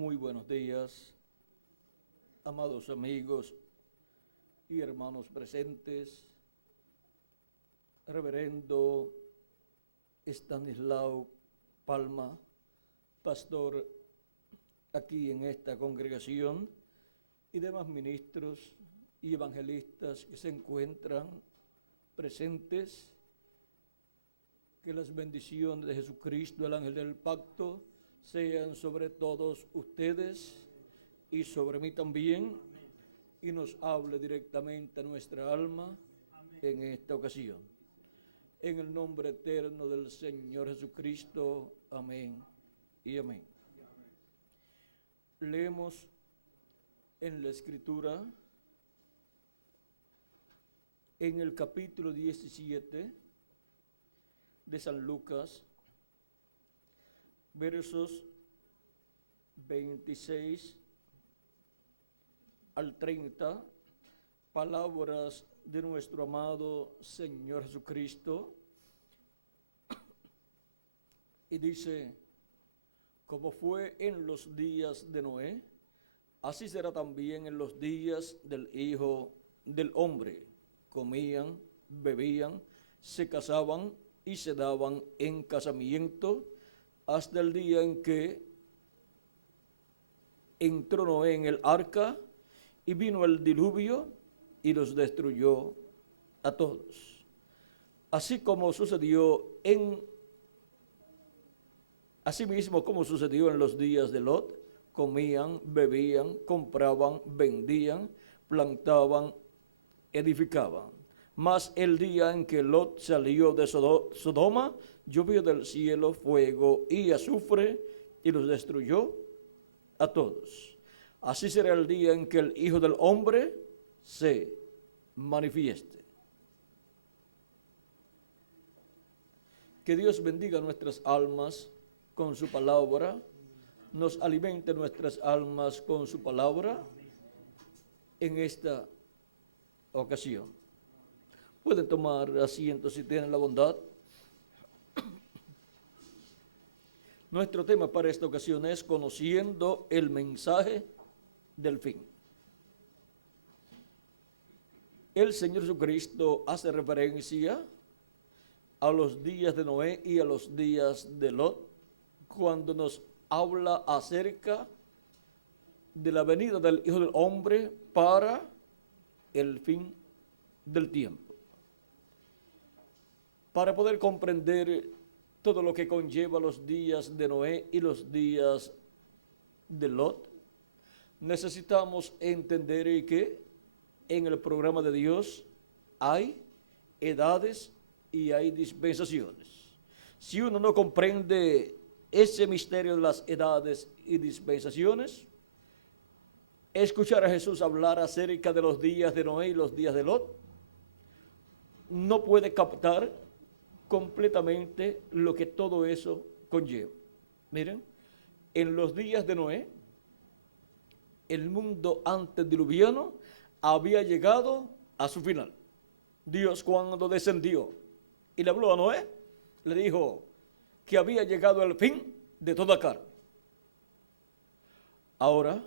Muy buenos días, amados amigos y hermanos presentes. Reverendo Estanislao Palma, pastor aquí en esta congregación, y demás ministros y evangelistas que se encuentran presentes. Que las bendiciones de Jesucristo, el ángel del pacto, sean sobre todos ustedes y sobre mí también, y nos hable directamente a nuestra alma en esta ocasión. En el nombre eterno del Señor Jesucristo, amén y amén. Leemos en la Escritura, en el capítulo 17 de San Lucas, versos 26 al 30, palabras de nuestro amado Señor Jesucristo, y dice: como fue en los días de Noé, así será también en los días del Hijo del Hombre. Comían, bebían, se casaban y se daban en casamiento hasta el día en que entró Noé en el arca y vino el diluvio y los destruyó a todos. Asimismo como sucedió en los días de Lot, comían, bebían, compraban, vendían, plantaban, edificaban. Mas el día en que Lot salió de Sodoma, llovió del cielo fuego y azufre y los destruyó a todos. Así será el día en que el Hijo del Hombre se manifieste. Que Dios bendiga nuestras almas con su palabra, nos alimente nuestras almas con su palabra en esta ocasión. Pueden tomar asiento si tienen la bondad. Nuestro tema para esta ocasión es conociendo el mensaje del fin. El Señor Jesucristo hace referencia a los días de Noé y a los días de Lot cuando nos habla acerca de la venida del Hijo del Hombre para el fin del tiempo. Para poder comprender todo lo que conlleva los días de Noé y los días de Lot, necesitamos entender que en el programa de Dios hay edades y hay dispensaciones. Si uno no comprende ese misterio de las edades y dispensaciones, escuchar a Jesús hablar acerca de los días de Noé y los días de Lot, no puede captar completamente lo que todo eso conlleva. Miren, en los días de Noé, el mundo antediluviano había llegado a su final. Dios, cuando descendió y le habló a Noé, le dijo que había llegado el fin de toda carne. Ahora,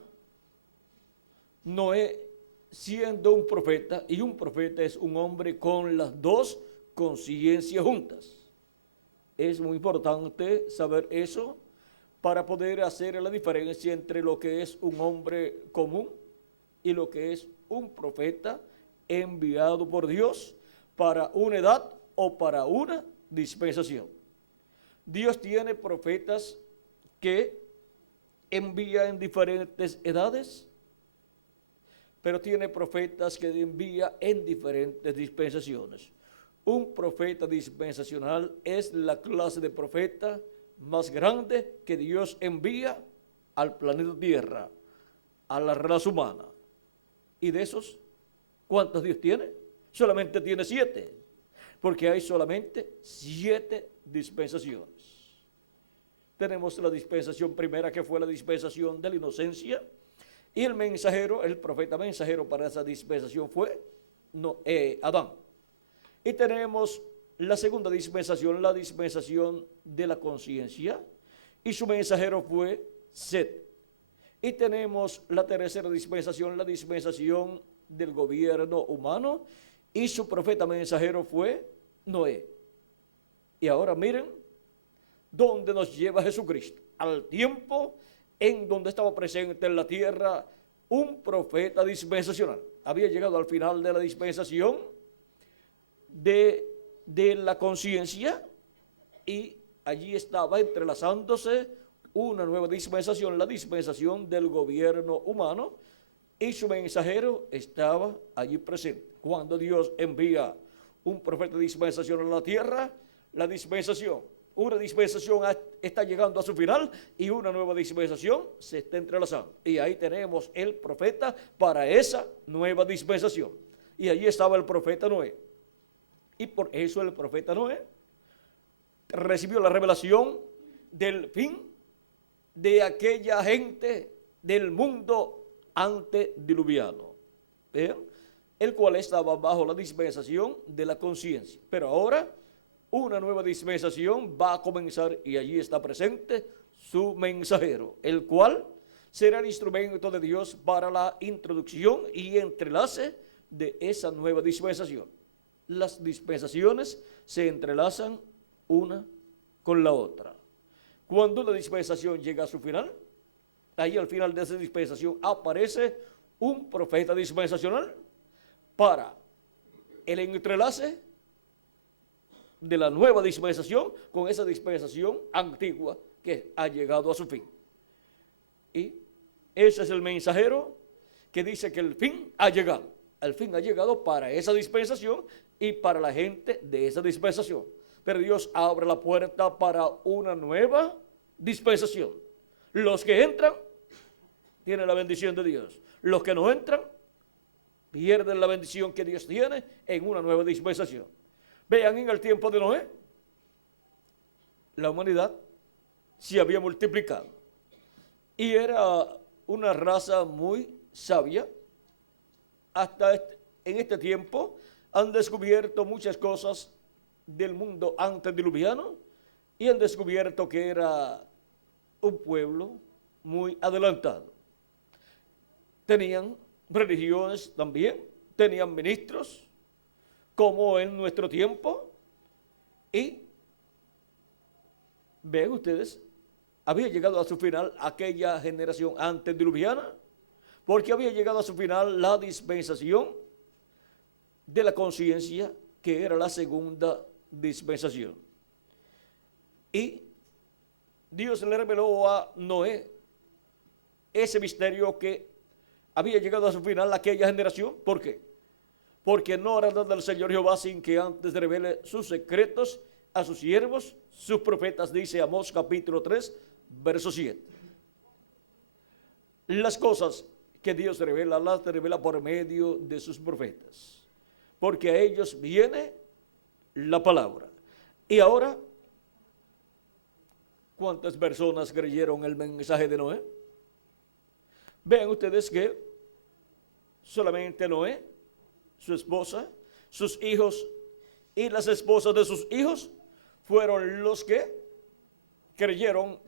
Noé, siendo un profeta, y un profeta es un hombre con las dos conciencias juntas. Es muy importante saber eso para poder hacer la diferencia entre lo que es un hombre común y lo que es un profeta enviado por Dios para una edad o para una dispensación. Dios tiene profetas que envía en diferentes edades, pero tiene profetas que envía en diferentes dispensaciones. Un profeta dispensacional es la clase de profeta más grande que Dios envía al planeta Tierra, a la raza humana. Y de esos, ¿cuántos Dios tiene? Solamente tiene 7, porque hay solamente 7 dispensaciones. Tenemos la dispensación primera, que fue la dispensación de la inocencia, y el mensajero, el profeta mensajero para esa dispensación fue Adán. Y tenemos la segunda dispensación, la dispensación de la conciencia, y su mensajero fue Set. Y tenemos la tercera dispensación, la dispensación del gobierno humano, y su profeta mensajero fue Noé. Y ahora miren dónde nos lleva Jesucristo, al tiempo en donde estaba presente en la tierra un profeta dispensacional. Había llegado al final de la dispensación de la conciencia, y allí estaba entrelazándose una nueva dispensación, la dispensación del gobierno humano, y su mensajero estaba allí presente. Cuando Dios envía un profeta dispensacional a la tierra, la dispensación, una dispensación está llegando a su final y una nueva dispensación se está entrelazando. Y ahí tenemos el profeta para esa nueva dispensación. Y allí estaba el profeta Noé. Y por eso el profeta Noé recibió la revelación del fin de aquella gente del mundo antediluviano, el cual estaba bajo la dispensación de la conciencia. Pero ahora una nueva dispensación va a comenzar, y allí está presente su mensajero, el cual será el instrumento de Dios para la introducción y entrelace de esa nueva dispensación. Las dispensaciones se entrelazan una con la otra. Cuando la dispensación llega a su final, ahí al final de esa dispensación aparece un profeta dispensacional para el entrelace de la nueva dispensación con esa dispensación antigua que ha llegado a su fin. Y ese es el mensajero que dice que el fin ha llegado. El fin ha llegado para esa dispensación y para la gente de esa dispensación. Pero Dios abre la puerta para una nueva dispensación. Los que entran tienen la bendición de Dios. Los que no entran pierden la bendición que Dios tiene en una nueva dispensación. Vean, en el tiempo de Noé, la humanidad se había multiplicado y era una raza muy sabia. Hasta en este tiempo han descubierto muchas cosas del mundo antediluviano y han descubierto que era un pueblo muy adelantado. Tenían religiones también, tenían ministros, como en nuestro tiempo, y ven ustedes, había llegado a su final aquella generación antediluviana, porque había llegado a su final la dispensación de la conciencia, que era la segunda dispensación. Y Dios le reveló a Noé ese misterio que había llegado a su final aquella generación. ¿Por qué? Porque no hará nada del Señor Jehová sin que antes revele sus secretos a sus siervos, sus profetas, dice Amós capítulo 3, verso 7. Las cosas que Dios revela, las revela por medio de sus profetas, porque a ellos viene la palabra. Y ahora, ¿cuántas personas creyeron el mensaje de Noé? Vean ustedes que solamente Noé, su esposa, sus hijos y las esposas de sus hijos fueron los que creyeron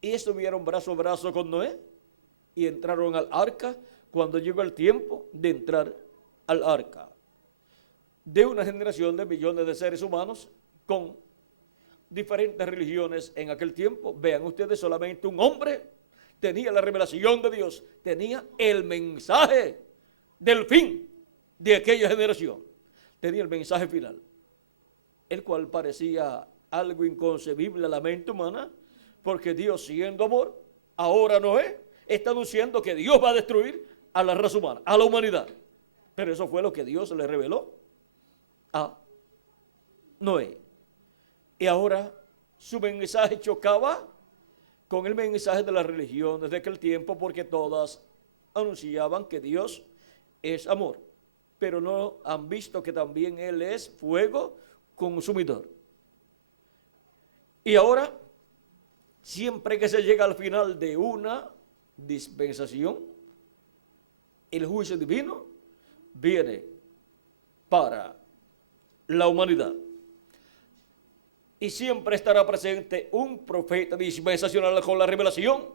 y estuvieron brazo a brazo con Noé y entraron al arca cuando llegó el tiempo de entrar al arca. De una generación de millones de seres humanos con diferentes religiones en aquel tiempo, vean ustedes, solamente un hombre tenía la revelación de Dios, tenía el mensaje del fin de aquella generación, tenía el mensaje final, el cual parecía algo inconcebible a la mente humana, porque Dios, siendo amor, ahora Noé está anunciando que Dios va a destruir a la raza humana, a la humanidad. Pero eso fue lo que Dios le reveló a Noé. Y ahora su mensaje chocaba con el mensaje de las religiones de aquel tiempo, porque todas anunciaban que Dios es amor, pero no han visto que también Él es fuego consumidor. Y ahora, siempre que se llega al final de una dispensación, el juicio divino viene para la humanidad. Y siempre estará presente un profeta dispensacional con la revelación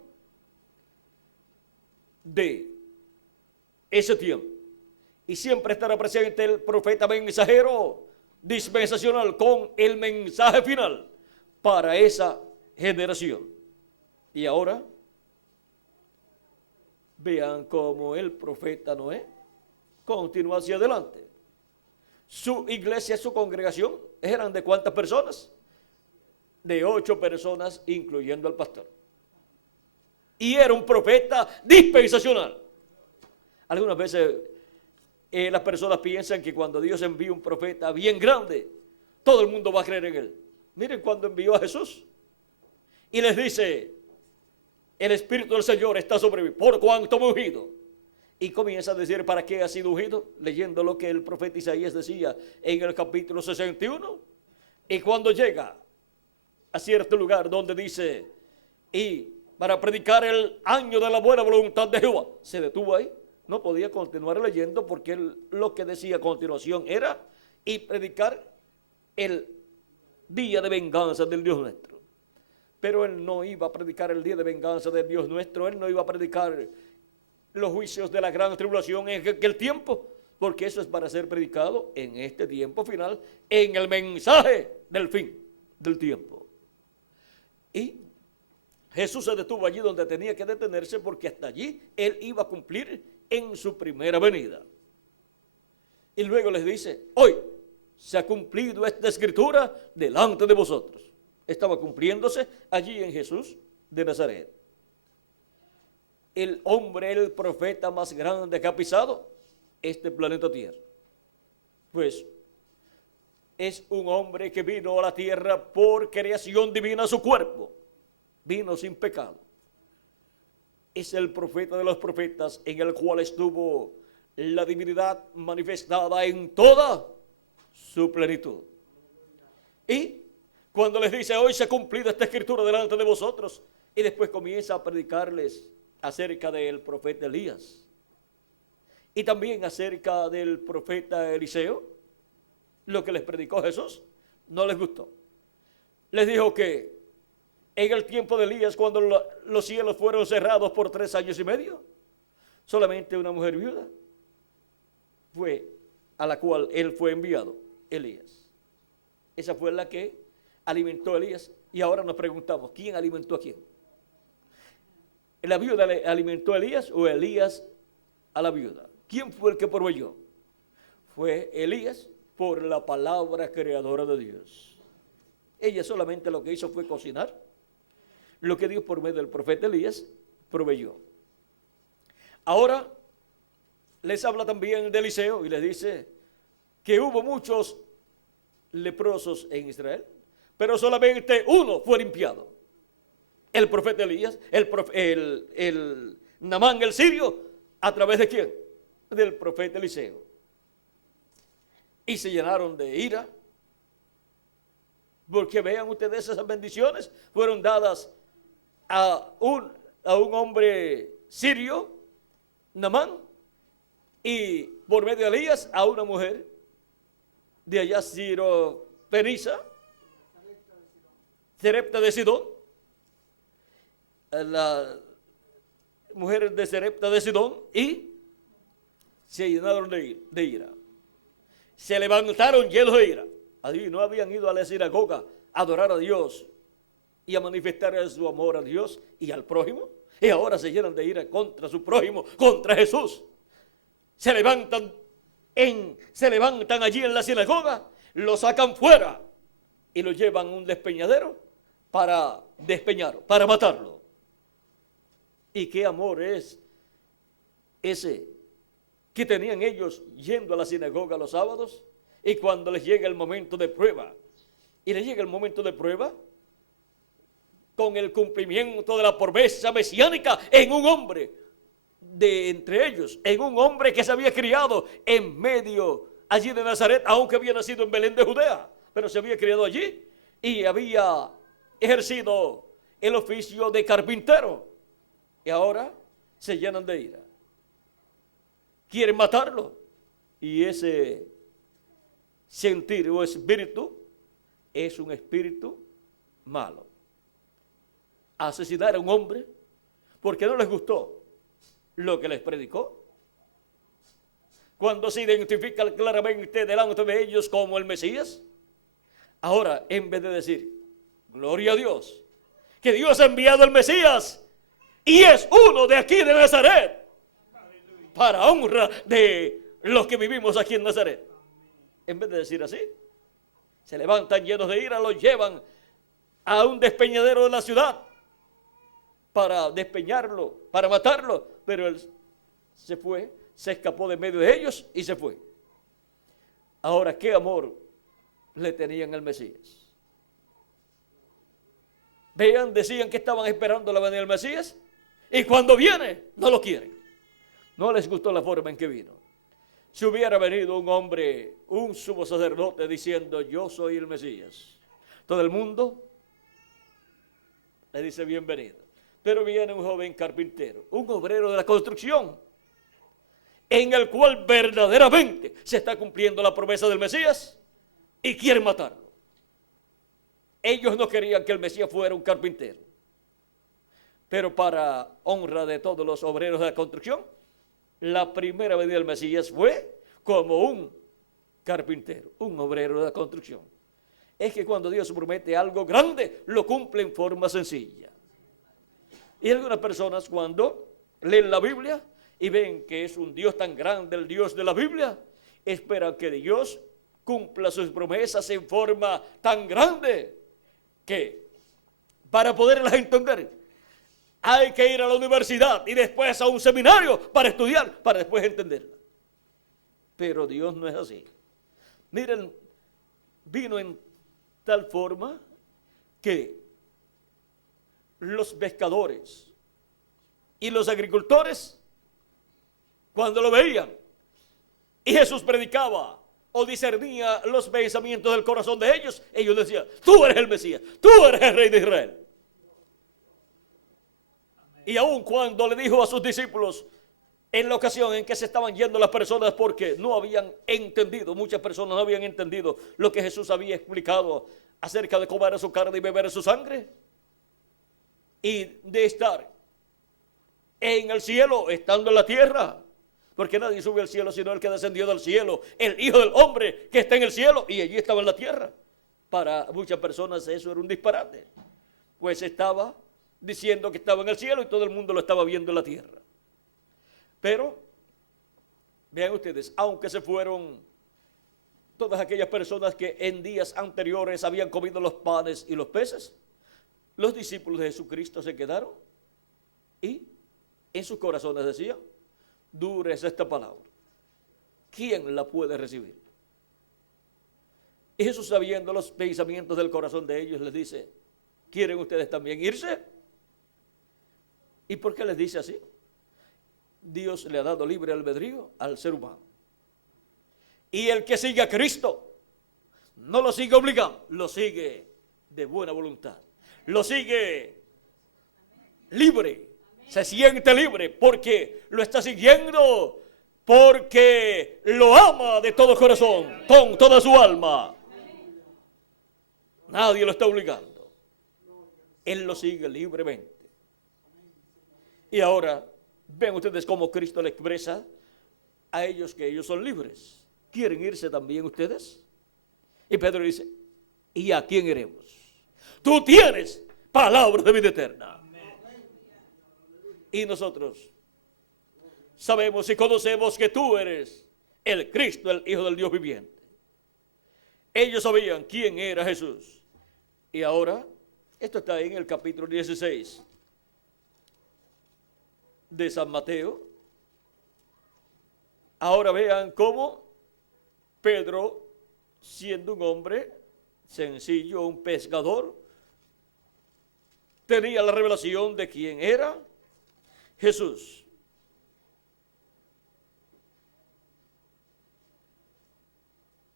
de ese tiempo. Y siempre estará presente el profeta mensajero dispensacional con el mensaje final para esa generación. Y ahora vean cómo el profeta Noé continúa hacia adelante. Su iglesia, su congregación, eran de ¿cuántas personas? De 8 personas, incluyendo al pastor. Y era un profeta dispensacional. Algunas veces las personas piensan que cuando Dios envía un profeta bien grande, todo el mundo va a creer en él. Miren cuando envió a Jesús y les dice: el Espíritu del Señor está sobre mí, por cuanto me he ungido. Y comienza a decir para qué ha sido ungido, leyendo lo que el profeta Isaías decía en el capítulo 61. Y cuando llega a cierto lugar donde dice: y para predicar el año de la buena voluntad de Jehová, se detuvo ahí. No podía continuar leyendo porque lo que decía a continuación era: y predicar el día de venganza del Dios nuestro. Pero él no iba a predicar el día de venganza del Dios nuestro, él no iba a predicar los juicios de la gran tribulación en aquel tiempo, porque eso es para ser predicado en este tiempo final, en el mensaje del fin del tiempo. Y Jesús se detuvo allí donde tenía que detenerse, porque hasta allí él iba a cumplir en su primera venida. Y luego les dice: hoy se ha cumplido esta escritura delante de vosotros. Estaba cumpliéndose allí en Jesús de Nazaret. El hombre, el profeta más grande que ha pisado este planeta Tierra. Pues es un hombre que vino a la tierra por creación divina a su cuerpo. Vino sin pecado. Es el profeta de los profetas, en el cual estuvo la divinidad manifestada en toda su plenitud. Y cuando les dice: hoy se ha cumplido esta escritura delante de vosotros, y después comienza a predicarles acerca del profeta Elías y también acerca del profeta Eliseo, lo que les predicó Jesús no les gustó. Les dijo que en el tiempo de Elías, cuando los cielos fueron cerrados por 3 años y medio, solamente una mujer viuda fue a la cual él fue enviado, Elías. Esa fue la que alimentó a Elías. Y ahora nos preguntamos: ¿quién alimentó a quién? ¿La viuda le alimentó a Elías o Elías a la viuda? ¿Quién fue el que proveyó? Fue Elías, por la palabra creadora de Dios. Ella solamente lo que hizo fue cocinar lo que Dios por medio del profeta Elías proveyó. Ahora les habla también de Eliseo y les dice que hubo muchos leprosos en Israel, pero solamente uno fue limpiado. El profeta Elías, el Naamán el sirio, ¿a través de quién? Del profeta Eliseo. Y se llenaron de ira, porque vean ustedes, esas bendiciones fueron dadas a un hombre sirio, Naamán, y por medio de Elías a una mujer de allá, Sirofeniza, Sarepta de Sidón. La mujer de Sarepta de Sidón, y se llenaron de ira. Se levantaron llenos de ira. Allí no habían ido a la sinagoga a adorar a Dios y a manifestar su amor a Dios y al prójimo. Y ahora se llenan de ira contra su prójimo, contra Jesús. Se levantan allí en la sinagoga, lo sacan fuera y lo llevan a un despeñadero para despeñarlo, para matarlo. ¿Y qué amor es ese que tenían ellos yendo a la sinagoga los sábados? Y cuando les llega el momento de prueba, con el cumplimiento de la promesa mesiánica en un hombre de entre ellos, en un hombre que se había criado en medio allí de Nazaret, aunque había nacido en Belén de Judea, pero se había criado allí y había ejercido el oficio de carpintero. Y ahora se llenan de ira. Quieren matarlo. Y ese sentir o espíritu es un espíritu malo. Asesinar a un hombre porque no les gustó lo que les predicó. Cuando se identifica claramente delante de ellos como el Mesías. Ahora, en vez de decir, gloria a Dios, que Dios ha enviado el Mesías y es uno de aquí de Nazaret, para honra de los que vivimos aquí en Nazaret. En vez de decir así, se levantan llenos de ira, los llevan a un despeñadero de la ciudad para despeñarlo, para matarlo, pero él se fue, se escapó de medio de ellos y se fue. Ahora, ¿qué amor le tenían al Mesías? Vean, decían que estaban esperando la venida del Mesías y cuando viene, no lo quieren. No les gustó la forma en que vino. Si hubiera venido un hombre, un sumo sacerdote diciendo, yo soy el Mesías, todo el mundo le dice bienvenido. Pero viene un joven carpintero, un obrero de la construcción, en el cual verdaderamente se está cumpliendo la promesa del Mesías y quieren matarlo. Ellos no querían que el Mesías fuera un carpintero, pero para honra de todos los obreros de la construcción, la primera venida del Mesías fue como un carpintero, un obrero de la construcción. Es que cuando Dios promete algo grande, lo cumple en forma sencilla. Y algunas personas cuando leen la Biblia y ven que es un Dios tan grande, el Dios de la Biblia, esperan que Dios cumpla sus promesas en forma tan grande que para poderlas entender hay que ir a la universidad y después a un seminario para estudiar, para después entenderla. Pero Dios no es así. Miren, vino en tal forma que los pescadores y los agricultores, cuando lo veían y Jesús predicaba o discernía los pensamientos del corazón de ellos, ellos decían, tú eres el Mesías, tú eres el Rey de Israel. Y aun cuando le dijo a sus discípulos, en la ocasión en que se estaban yendo las personas porque no habían entendido, muchas personas no habían entendido lo que Jesús había explicado acerca de comer su carne y beber su sangre, y de estar en el cielo, estando en la tierra, porque nadie sube al cielo sino el que descendió del cielo, el Hijo del Hombre que está en el cielo, y allí estaba en la tierra. Para muchas personas eso era un disparate, pues estaba diciendo que estaba en el cielo y todo el mundo lo estaba viendo en la tierra. Pero, vean ustedes, aunque se fueron todas aquellas personas que en días anteriores habían comido los panes y los peces, los discípulos de Jesucristo se quedaron y en sus corazones decían, dura es esta palabra, ¿quién la puede recibir? Y Jesús, sabiendo los pensamientos del corazón de ellos, les dice, ¿quieren ustedes también irse? ¿Y por qué les dice así? Dios le ha dado libre albedrío al ser humano. Y el que sigue a Cristo no lo sigue obligado, lo sigue de buena voluntad. Lo sigue libre, se siente libre porque lo está siguiendo, porque lo ama de todo corazón, con toda su alma. Nadie lo está obligando. Él lo sigue libremente. Y ahora, ven ustedes cómo Cristo le expresa a ellos que ellos son libres. ¿Quieren irse también ustedes? Y Pedro dice, ¿y a quién iremos? Tú tienes palabras de vida eterna. Y nosotros sabemos y conocemos que tú eres el Cristo, el Hijo del Dios viviente. Ellos sabían quién era Jesús. Y ahora, esto está en el capítulo 16 de San Mateo. Ahora vean cómo Pedro, siendo un hombre sencillo, un pescador, tenía la revelación de quién era Jesús.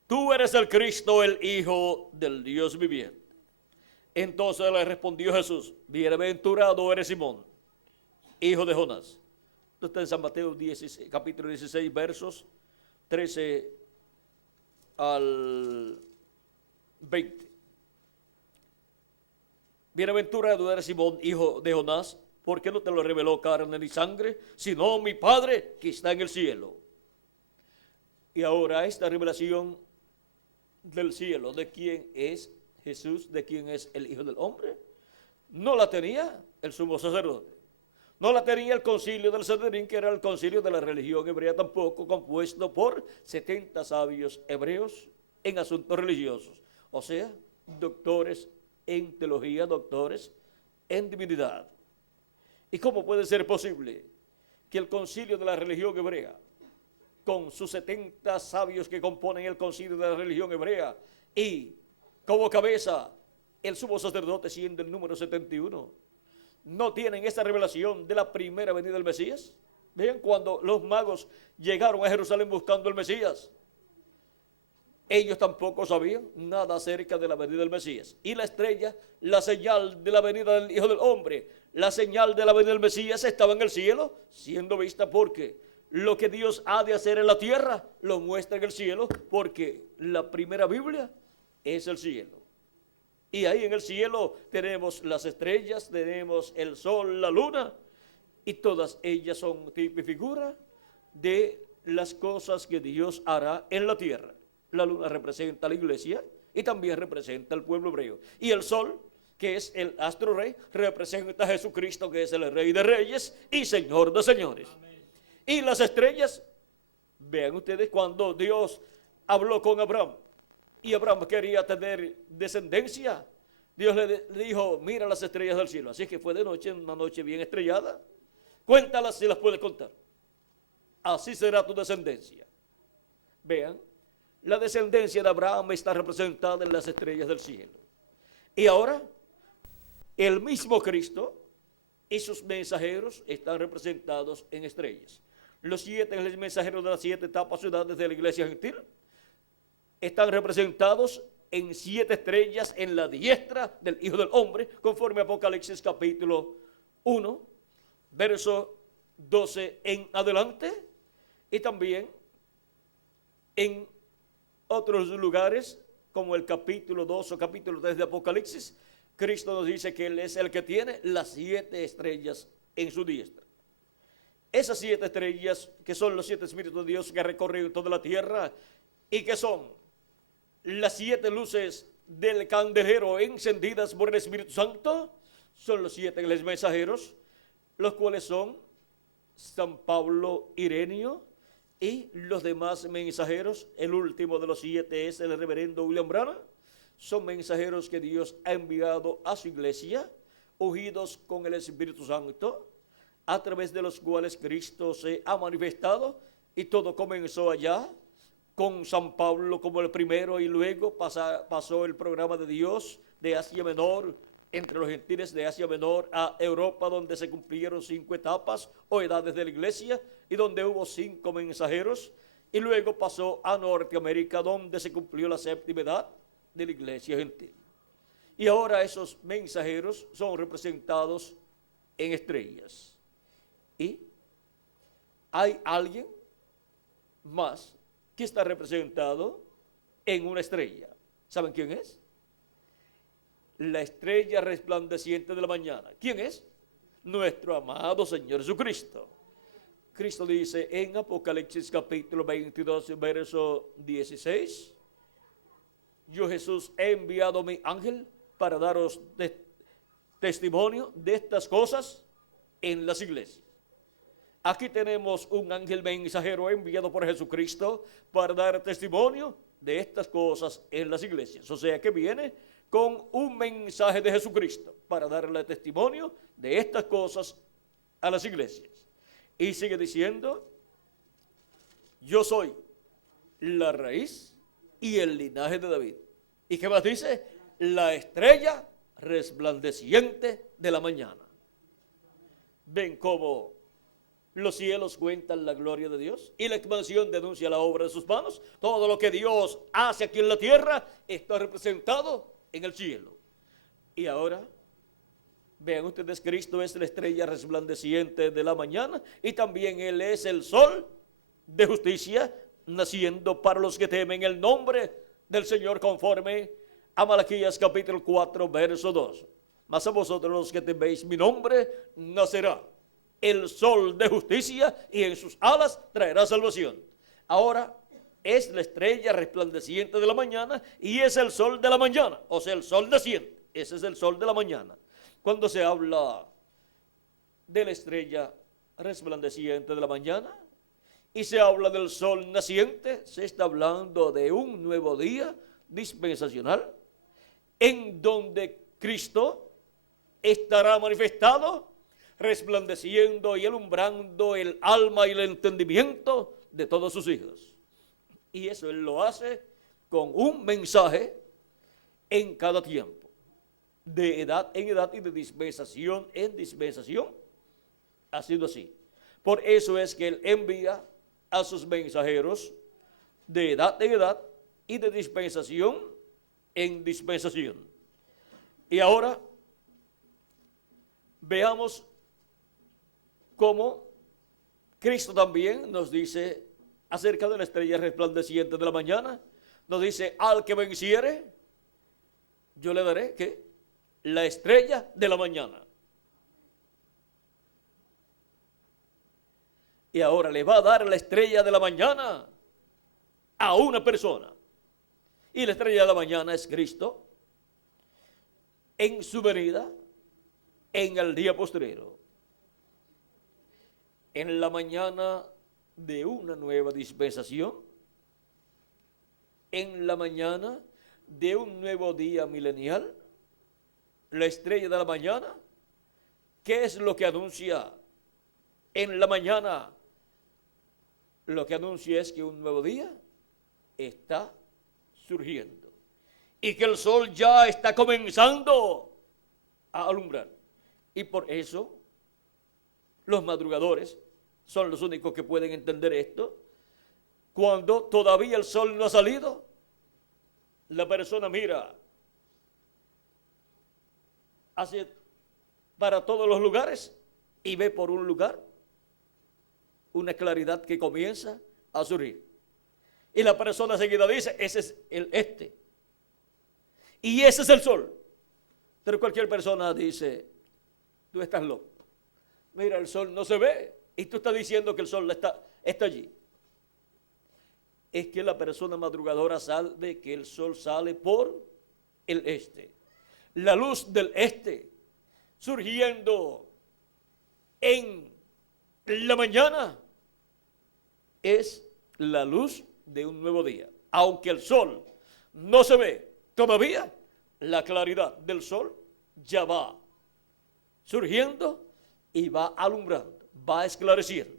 Tú eres el Cristo, el Hijo del Dios viviente. Entonces le respondió Jesús, bienaventurado eres Simón, hijo de Jonás. Esto está en San Mateo 16, capítulo 16, versos 13 al 20. Bienaventurado eres Simón, hijo de Jonás, porque no te lo reveló carne ni sangre, sino mi Padre que está en el cielo. Y ahora esta revelación del cielo, ¿de quién es Jesús? ¿De quién es el Hijo del Hombre? No la tenía el sumo sacerdote. No la tenía el concilio del Sanedrín, que era el concilio de la religión hebrea tampoco, compuesto por 70 sabios hebreos en asuntos religiosos. O sea, doctores en teología, doctores en divinidad. ¿Y cómo puede ser posible que el concilio de la religión hebrea, con sus 70 sabios que componen el concilio de la religión hebrea, y como cabeza el sumo sacerdote siendo el número 71, no tienen esa revelación de la primera venida del Mesías? Vean, cuando los magos llegaron a Jerusalén buscando el Mesías, ellos tampoco sabían nada acerca de la venida del Mesías. Y la estrella, la señal de la venida del Hijo del Hombre, la señal de la venida del Mesías estaba en el cielo, siendo vista porque lo que Dios ha de hacer en la tierra lo muestra en el cielo, porque la primera Biblia es el cielo. Y ahí en el cielo tenemos las estrellas, tenemos el sol, la luna, y todas ellas son tipo y figura de las cosas que Dios hará en la tierra. La luna representa a la iglesia y también representa al pueblo hebreo. Y el sol, que es el astro rey, representa a Jesucristo, que es el Rey de Reyes y Señor de Señores. Amén. Y las estrellas, vean ustedes, cuando Dios habló con Abraham, y Abraham quería tener descendencia, Dios le dijo, mira las estrellas del cielo. Así que fue de noche, una noche bien estrellada. Cuéntalas si las puedes contar. Así será tu descendencia. Vean, la descendencia de Abraham está representada en las estrellas del cielo. Y ahora, el mismo Cristo y sus mensajeros están representados en estrellas. Los 7 mensajeros de las 7 etapas ciudades de la iglesia gentil están representados en 7 estrellas en la diestra del Hijo del Hombre, conforme a Apocalipsis capítulo 1, verso 12 en adelante, y también en otros lugares, como el capítulo 2 o capítulo 3 de Apocalipsis, Cristo nos dice que Él es el que tiene las 7 estrellas en su diestra. Esas 7 estrellas, que son los 7 espíritus de Dios que recorren toda la tierra, y que son las 7 luces del candelero encendidas por el Espíritu Santo, son los 7 mensajeros, los cuales son San Pablo, Ireneo y los demás mensajeros. El último de los 7 es el reverendo William Branham. Son mensajeros que Dios ha enviado a su iglesia, ungidos con el Espíritu Santo, a través de los cuales Cristo se ha manifestado, y todo comenzó allá con San Pablo como el primero, y luego pasó el programa de Dios de Asia Menor, entre los gentiles de Asia Menor a Europa, donde se cumplieron 5 etapas o edades de la iglesia, y donde hubo 5 mensajeros, y luego pasó a Norteamérica, donde se cumplió la 7ª edad de la iglesia gentil. Y ahora esos mensajeros son representados en estrellas. Y hay alguien más que está representado en una estrella. ¿Saben quién es? La estrella resplandeciente de la mañana. ¿Quién es? Nuestro amado Señor Jesucristo. Cristo dice en Apocalipsis capítulo 22, verso 16, yo Jesús he enviado mi ángel para daros testimonio de estas cosas en las iglesias. Aquí tenemos un ángel mensajero enviado por Jesucristo para dar testimonio de estas cosas en las iglesias. O sea que viene con un mensaje de Jesucristo para darle testimonio de estas cosas a las iglesias. Y sigue diciendo, yo soy la raíz y el linaje de David. ¿Y qué más dice? La estrella resplandeciente de la mañana. ¿Ven cómo los cielos cuentan la gloria de Dios y la expansión denuncia la obra de sus manos? Todo lo que Dios hace aquí en la tierra está representado en el cielo. Y ahora, vean ustedes, Cristo es la estrella resplandeciente de la mañana, y también Él es el sol de justicia, naciendo para los que temen el nombre del Señor, conforme a Malaquías capítulo 4, verso 2. mas a vosotros los que teméis mi nombre nacerá el sol de justicia y en sus alas traerá salvación. Ahora es la estrella resplandeciente de la mañana y es el sol de la mañana, o sea, el sol naciente. Ese es el sol de la mañana. Cuando se habla de la estrella resplandeciente de la mañana y se habla del sol naciente, se está hablando de un nuevo día dispensacional en donde Cristo estará manifestado, resplandeciendo y alumbrando el alma y el entendimiento de todos sus hijos. Y eso Él lo hace con un mensaje en cada tiempo, de edad en edad y de dispensación en dispensación. Ha sido así. Por eso es que Él envía a sus mensajeros de edad en edad y de dispensación en dispensación. Y ahora veamos cómo Cristo también nos dice acerca de la estrella resplandeciente de la mañana. Nos dice, al que venciere, yo le daré, ¿qué? La estrella de la mañana. Y ahora le va a dar la estrella de la mañana a una persona. Y la estrella de la mañana es Cristo en su venida en el día postrero. En la mañana de una nueva dispensación, en la mañana de un nuevo día milenial, la estrella de la mañana, ¿qué es lo que anuncia? En la mañana, lo que anuncia es que un nuevo día está surgiendo y que el sol ya está comenzando a alumbrar. Y por eso los madrugadores son los únicos que pueden entender esto. Cuando todavía el sol no ha salido, la persona mira hacia para todos los lugares y ve por un lugar una claridad que comienza a surgir. Y la persona seguida dice, ese es el este. Y ese es el sol. Pero cualquier persona dice, tú estás loco. Mira, el sol no se ve. Y tú estás diciendo que el sol está allí. Es que la persona madrugadora sabe que el sol sale por el este. La luz del este surgiendo en la mañana es la luz de un nuevo día. Aunque el sol no se ve todavía, la claridad del sol ya va surgiendo y va alumbrando, va esclareciendo.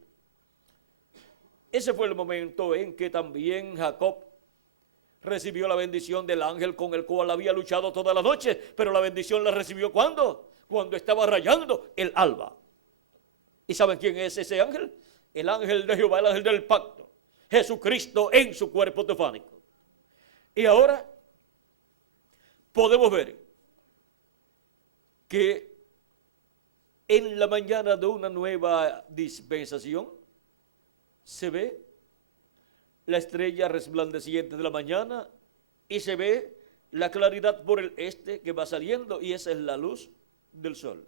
Ese fue el momento en que también Jacob recibió la bendición del ángel con el cual había luchado toda la noche, pero la bendición la recibió ¿cuándo? Cuando estaba rayando el alba. ¿Y saben quién es ese ángel? El ángel de Jehová, el ángel del pacto, Jesucristo en su cuerpo teofánico. Y ahora podemos ver que en la mañana de una nueva dispensación se ve la estrella resplandeciente de la mañana y se ve la claridad por el este que va saliendo, y esa es la luz del sol.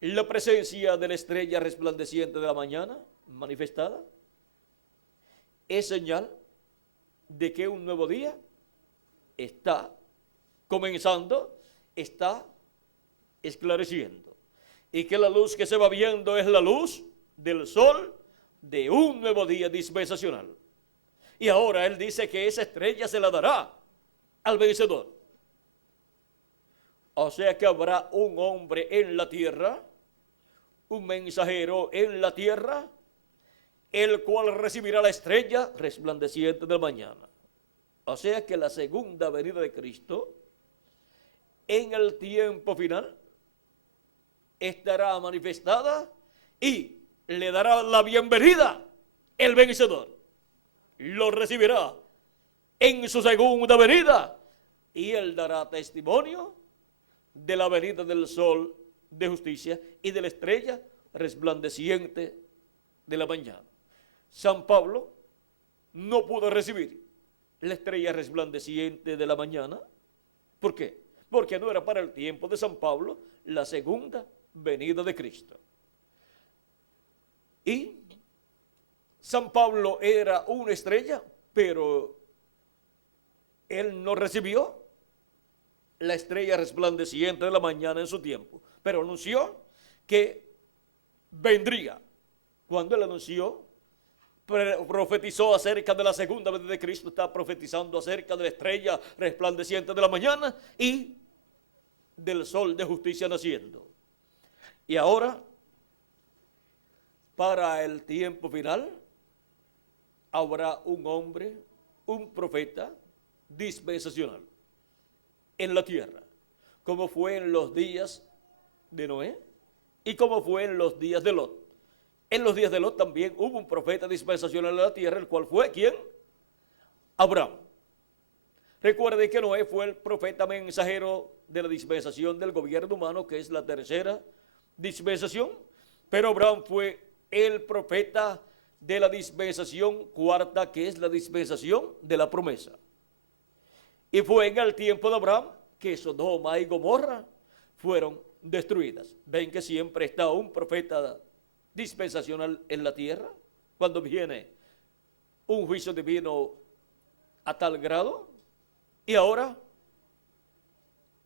La presencia de la estrella resplandeciente de la mañana manifestada es señal de que un nuevo día está comenzando, está esclareciendo, y que la luz que se va viendo es la luz del sol de un nuevo día dispensacional. Y ahora él dice que esa estrella se la dará al vencedor. O sea que habrá un hombre en la tierra, un mensajero en la tierra, el cual recibirá la estrella resplandeciente de la mañana. O sea que la segunda venida de Cristo en el tiempo final estará manifestada y le dará la bienvenida el vencedor. Lo recibirá en su segunda venida y él dará testimonio de la venida del sol de justicia y de la estrella resplandeciente de la mañana. San Pablo no pudo recibir la estrella resplandeciente de la mañana. ¿Por qué? porque no era para el tiempo de San Pablo la segunda venida de Cristo. Y San Pablo era una estrella, pero él no recibió la estrella resplandeciente de la mañana en su tiempo, pero anunció que vendría. Cuando él anunció, profetizó acerca de la segunda venida de Cristo, está profetizando acerca de la estrella resplandeciente de la mañana y del sol de justicia naciendo. Y ahora, para el tiempo final, habrá un hombre, un profeta dispensacional en la tierra, como fue en los días de Noé y como fue en los días de Lot. En los días de Lot también hubo un profeta dispensacional en la tierra, el cual fue, ¿quién? Abraham. Recuerde que Noé fue el profeta mensajero de la dispensación del gobierno humano, que es la tercera dispensación, pero Abraham fue el profeta de la dispensación cuarta, que es la dispensación de la promesa. Y fue en el tiempo de Abraham que Sodoma y Gomorra fueron destruidas. Ven que siempre está un profeta dispensacional en la tierra, cuando viene un juicio divino a tal grado. Y ahora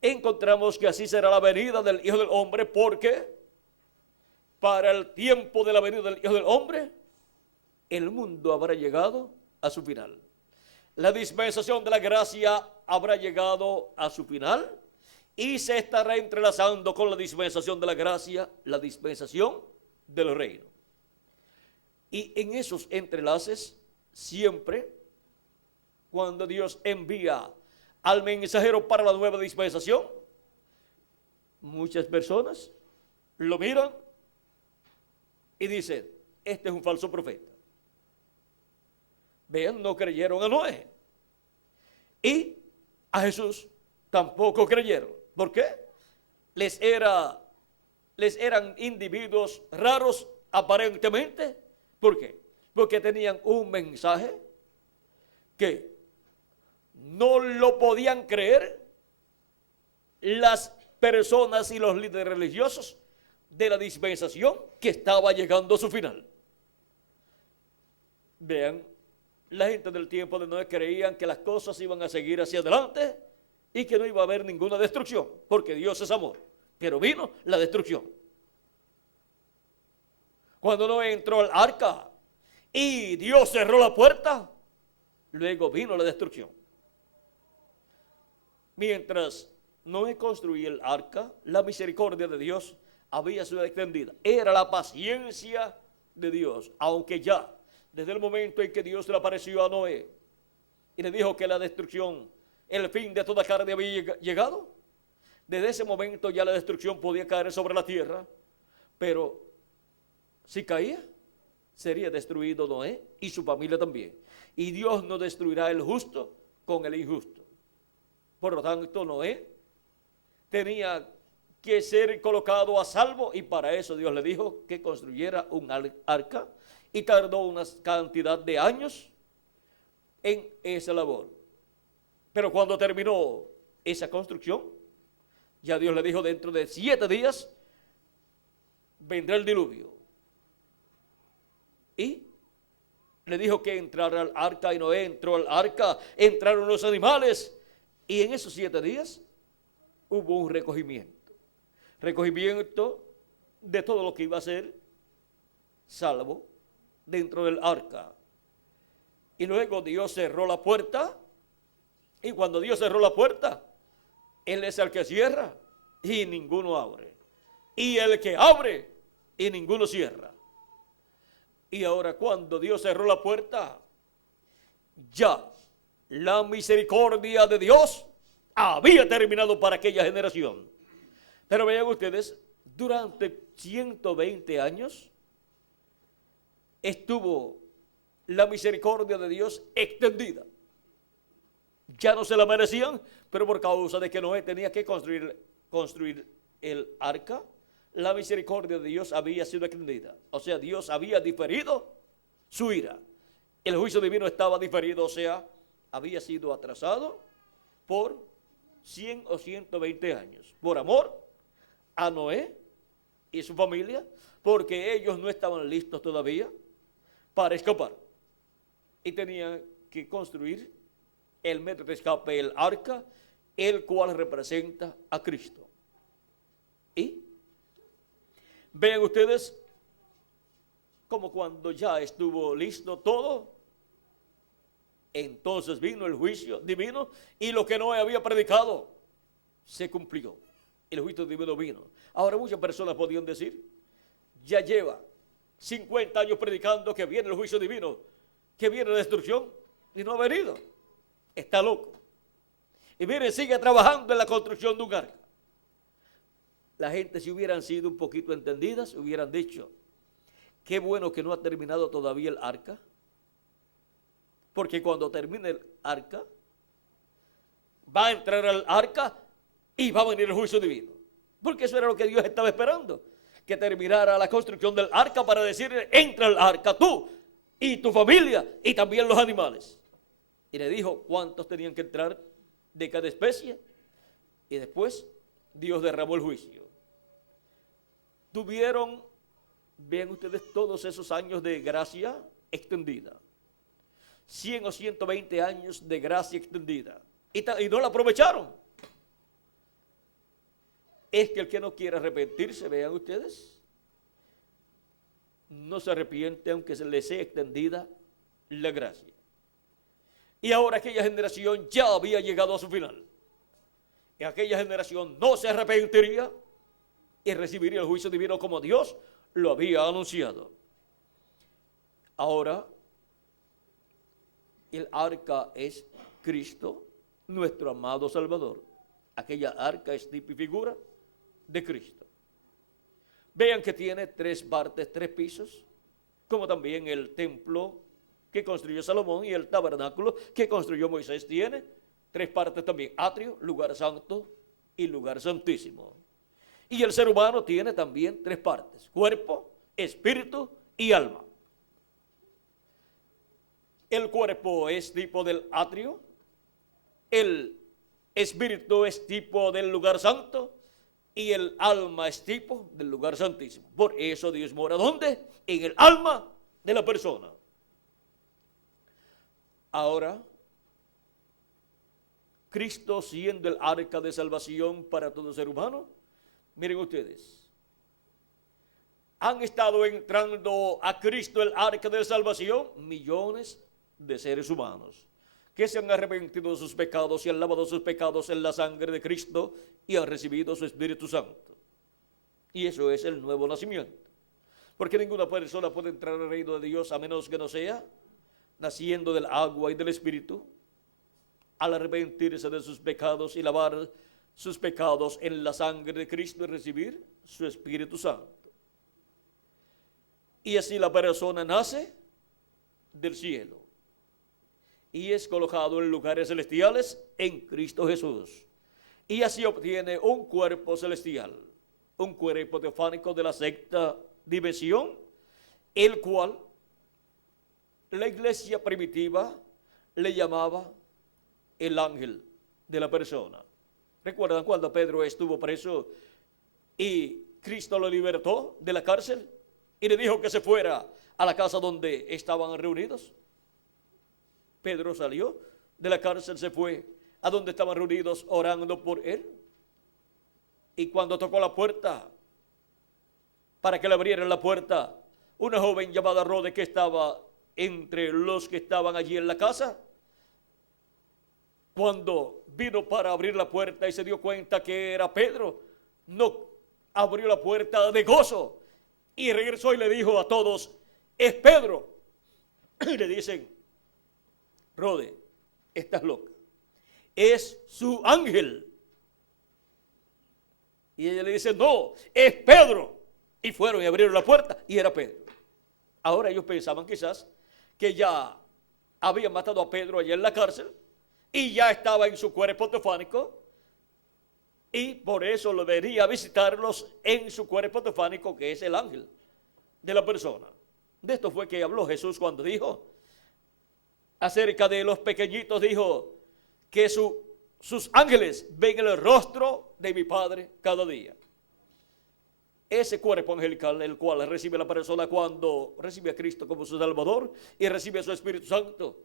encontramos que así será la venida del Hijo del Hombre, porque para el tiempo de la venida del Hijo del Hombre, el mundo habrá llegado a su final. La dispensación de la gracia habrá llegado a su final y se estará entrelazando con la dispensación de la gracia, la dispensación del reino. Y en esos entrelaces, siempre, cuando Dios envía al mensajero para la nueva dispensación, muchas personas lo miran y dicen, este es un falso profeta. Vean, no creyeron a Noé. Y a Jesús tampoco creyeron. ¿Por qué? Les eran individuos raros aparentemente. ¿Por qué? Porque tenían un mensaje que no lo podían creer las personas y los líderes religiosos de la dispensación que estaba llegando a su final. Vean, la gente del tiempo de Noé creían que las cosas iban a seguir hacia adelante y que no iba a haber ninguna destrucción, porque Dios es amor. Pero vino la destrucción. Cuando Noé entró al arca y Dios cerró la puerta, luego vino la destrucción. Mientras Noé construía el arca, la misericordia de Dios había sido extendida. Era la paciencia de Dios, aunque ya desde el momento en que Dios le apareció a Noé y le dijo que la destrucción, el fin de toda carne había llegado, desde ese momento ya la destrucción podía caer sobre la tierra, pero si caía, sería destruido Noé y su familia también. Y Dios no destruirá el justo con el injusto. Por lo tanto, Noé tenía que ser colocado a salvo, y para eso Dios le dijo que construyera un arca, y tardó una cantidad de años en esa labor. Pero cuando terminó esa construcción, ya Dios le dijo, dentro de 7 días vendrá el diluvio. Y le dijo que entrara al arca, y Noé entró al arca, entraron los animales, y en esos 7 días hubo un recogimiento de todo lo que iba a ser salvo dentro del arca. Y luego Dios cerró la puerta, y cuando Dios cerró la puerta, Él es el que cierra y ninguno abre, y el que abre y ninguno cierra. Y ahora, cuando Dios cerró la puerta, ya la misericordia de Dios había terminado para aquella generación. Pero vean ustedes, durante 120 años estuvo la misericordia de Dios extendida. Ya no se la merecían, pero por causa de que Noé tenía que construir el arca, la misericordia de Dios había sido extendida. O sea, Dios había diferido su ira. El juicio divino estaba diferido, o sea, había sido atrasado por 100 o 120 años, por amor a Noé y su familia, porque ellos no estaban listos todavía para escapar. Y tenían que construir el método de escape, el arca, el cual representa a Cristo. Y vean ustedes como cuando ya estuvo listo todo, entonces vino el juicio divino y lo que Noé había predicado se cumplió. El juicio divino vino. Ahora muchas personas podían decir, ya lleva 50 años predicando que viene el juicio divino, que viene la destrucción y no ha venido. Está loco. Y miren, sigue trabajando en la construcción de un arca. La gente, si hubieran sido un poquito entendidas, hubieran dicho, qué bueno que no ha terminado todavía el arca, porque cuando termine el arca, va a entrar al arca y va a venir el juicio divino. Porque eso era lo que Dios estaba esperando, que terminara la construcción del arca para decirle, entra al arca tú y tu familia y también los animales. Y le dijo cuántos tenían que entrar de cada especie. Y después Dios derramó el juicio. Tuvieron, vean ustedes, todos esos años de gracia extendida. 100 o 120 años de gracia extendida. Y no la aprovecharon. Es que el que no quiere arrepentirse, vean ustedes, no se arrepiente aunque se le sea extendida la gracia. Y ahora aquella generación ya había llegado a su final. Y aquella generación no se arrepentiría y recibiría el juicio divino como Dios lo había anunciado. Ahora, el arca es Cristo, nuestro amado Salvador. Aquella arca es tipo y figura de Cristo. Vean que tiene 3 partes, 3 pisos, como también el templo que construyó Salomón y el tabernáculo que construyó Moisés tiene 3 partes también: atrio, lugar santo y lugar santísimo. Y el ser humano tiene también 3 partes: cuerpo, espíritu y alma. El cuerpo es tipo del atrio, el espíritu es tipo del lugar santo y el alma es tipo del lugar santísimo. Por eso Dios mora ¿dónde? En el alma de la persona. Ahora, Cristo siendo el arca de salvación para todo ser humano, miren ustedes, han estado entrando a Cristo el arca de salvación millones de seres humanos que se han arrepentido de sus pecados y han lavado sus pecados en la sangre de Cristo y han recibido su Espíritu Santo. Y eso es el nuevo nacimiento. Porque ninguna persona puede entrar al reino de Dios a menos que no sea naciendo del agua y del Espíritu, al arrepentirse de sus pecados y lavar sus pecados en la sangre de Cristo y recibir su Espíritu Santo. Y así la persona nace del cielo y es colocado en lugares celestiales en Cristo Jesús. Y así obtiene un cuerpo celestial, un cuerpo teofánico de la sexta dimensión, el cual la iglesia primitiva le llamaba el ángel de la persona. ¿Recuerdan cuando Pedro estuvo preso y Cristo lo libertó de la cárcel y le dijo que se fuera a la casa donde estaban reunidos? Pedro salió de la cárcel, se fue a donde estaban reunidos orando por él. Y cuando tocó la puerta, para que le abrieran la puerta, una joven llamada Rode, que estaba entre los que estaban allí en la casa, cuando vino para abrir la puerta y se dio cuenta que era Pedro, no abrió la puerta de gozo y regresó y le dijo a todos: es Pedro. Y le dicen: Rode, estás loca, es su ángel. Y ella le dice: no, es Pedro. Y fueron y abrieron la puerta y era Pedro. Ahora ellos pensaban quizás que ya habían matado a Pedro allá en la cárcel y ya estaba en su cuerpo teofánico, y por eso lo venía a visitarlos en su cuerpo teofánico, que es el ángel de la persona. De esto fue que habló Jesús cuando dijo acerca de los pequeñitos, dijo que su sus ángeles ven el rostro de mi Padre cada día. Ese cuerpo angelical, el cual recibe la persona cuando recibe a Cristo como su Salvador y recibe a su Espíritu Santo,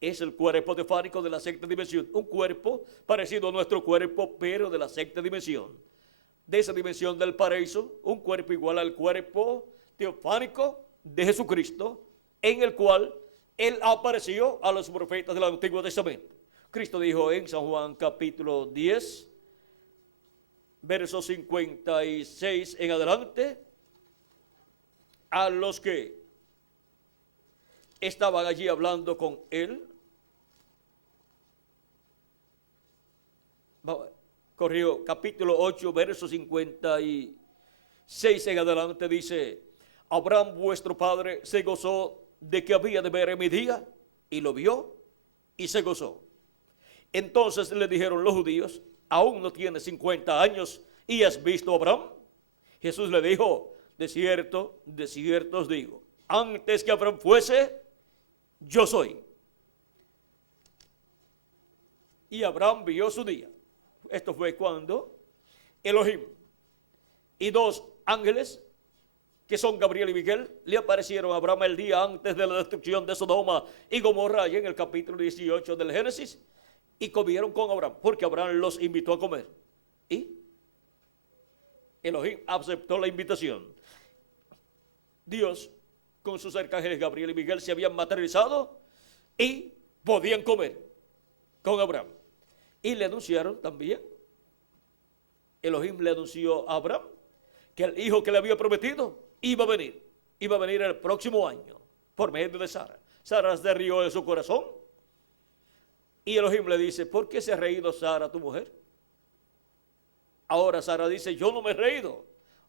es el cuerpo teofánico de la sexta dimensión. Un cuerpo parecido a nuestro cuerpo, pero de la sexta dimensión. De esa dimensión del paraíso, un cuerpo igual al cuerpo teofánico de Jesucristo, en el cual Él apareció a los profetas del Antiguo Testamento. Cristo dijo en San Juan capítulo 10, versos 56 en adelante, a los que estaban allí hablando con Él, corrió capítulo 8, versos 56 en adelante, dice: Abraham vuestro padre se gozó de que había de ver en mi día, y lo vio y se gozó. Entonces le dijeron los judíos: aún no tienes 50 años y has visto a Abraham. Jesús le dijo: de cierto os digo, antes que Abraham fuese, yo soy. Y Abraham vio su día. Esto fue cuando Elohim y dos ángeles, que son Gabriel y Miguel, le aparecieron a Abraham el día antes de la destrucción de Sodoma y Gomorra, allá en el capítulo 18 del Génesis, y comieron con Abraham, porque Abraham los invitó a comer. Y Elohim aceptó la invitación. Dios, con sus arcángeles Gabriel y Miguel, se habían materializado y podían comer con Abraham. Y le anunciaron también, Elohim le anunció a Abraham que el hijo que le había prometido iba a venir el próximo año, por medio de Sara. Sara se rió de su corazón, y Elohim le dice: ¿por qué se ha reído Sara, tu mujer? Ahora Sara dice: yo no me he reído.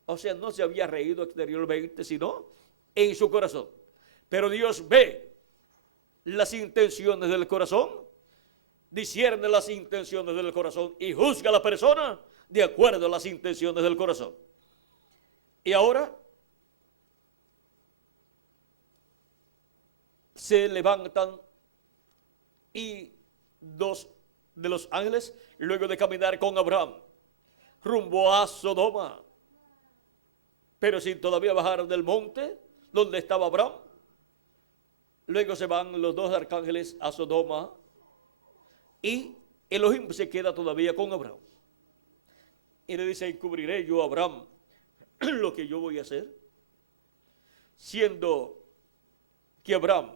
O sea, no se había reído exteriormente, sino en su corazón. Pero Dios ve las intenciones del corazón, discierne las intenciones del corazón y juzga a la persona de acuerdo a las intenciones del corazón. Y ahora se levantan y dos de los ángeles, luego de caminar con Abraham rumbo a Sodoma, pero sin todavía bajar del monte donde estaba Abraham, luego se van los dos arcángeles a Sodoma y Elohim se queda todavía con Abraham. Y le dice: encubriré yo a Abraham lo que yo voy a hacer, siendo que Abraham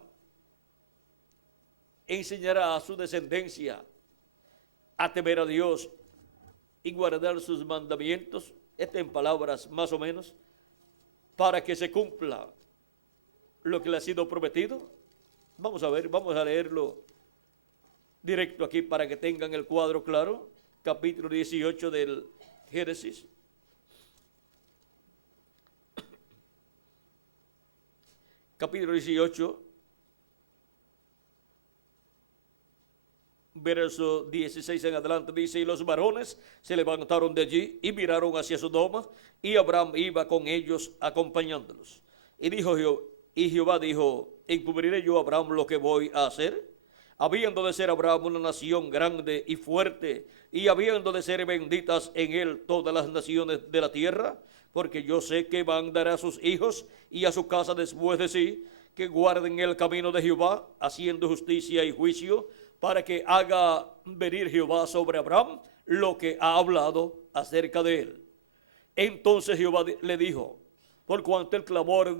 enseñará a su descendencia a temer a Dios y guardar sus mandamientos, en palabras más o menos, para que se cumpla lo que le ha sido prometido. Vamos a ver, vamos a leerlo directo aquí para que tengan el cuadro claro. Capítulo 18 del Génesis. Capítulo 18, verso 16 en adelante, dice: y los varones se levantaron de allí y miraron hacia Sodoma, y Abraham iba con ellos acompañándolos. Y Jehová dijo: encubriré yo a Abraham lo que voy a hacer, habiendo de ser Abraham una nación grande y fuerte, y habiendo de ser benditas en él todas las naciones de la tierra, porque yo sé que mandará a sus hijos y a su casa después de sí, que guarden el camino de Jehová, haciendo justicia y juicio, para que haga venir Jehová sobre Abraham lo que ha hablado acerca de él. Entonces Jehová le dijo: por cuanto el clamor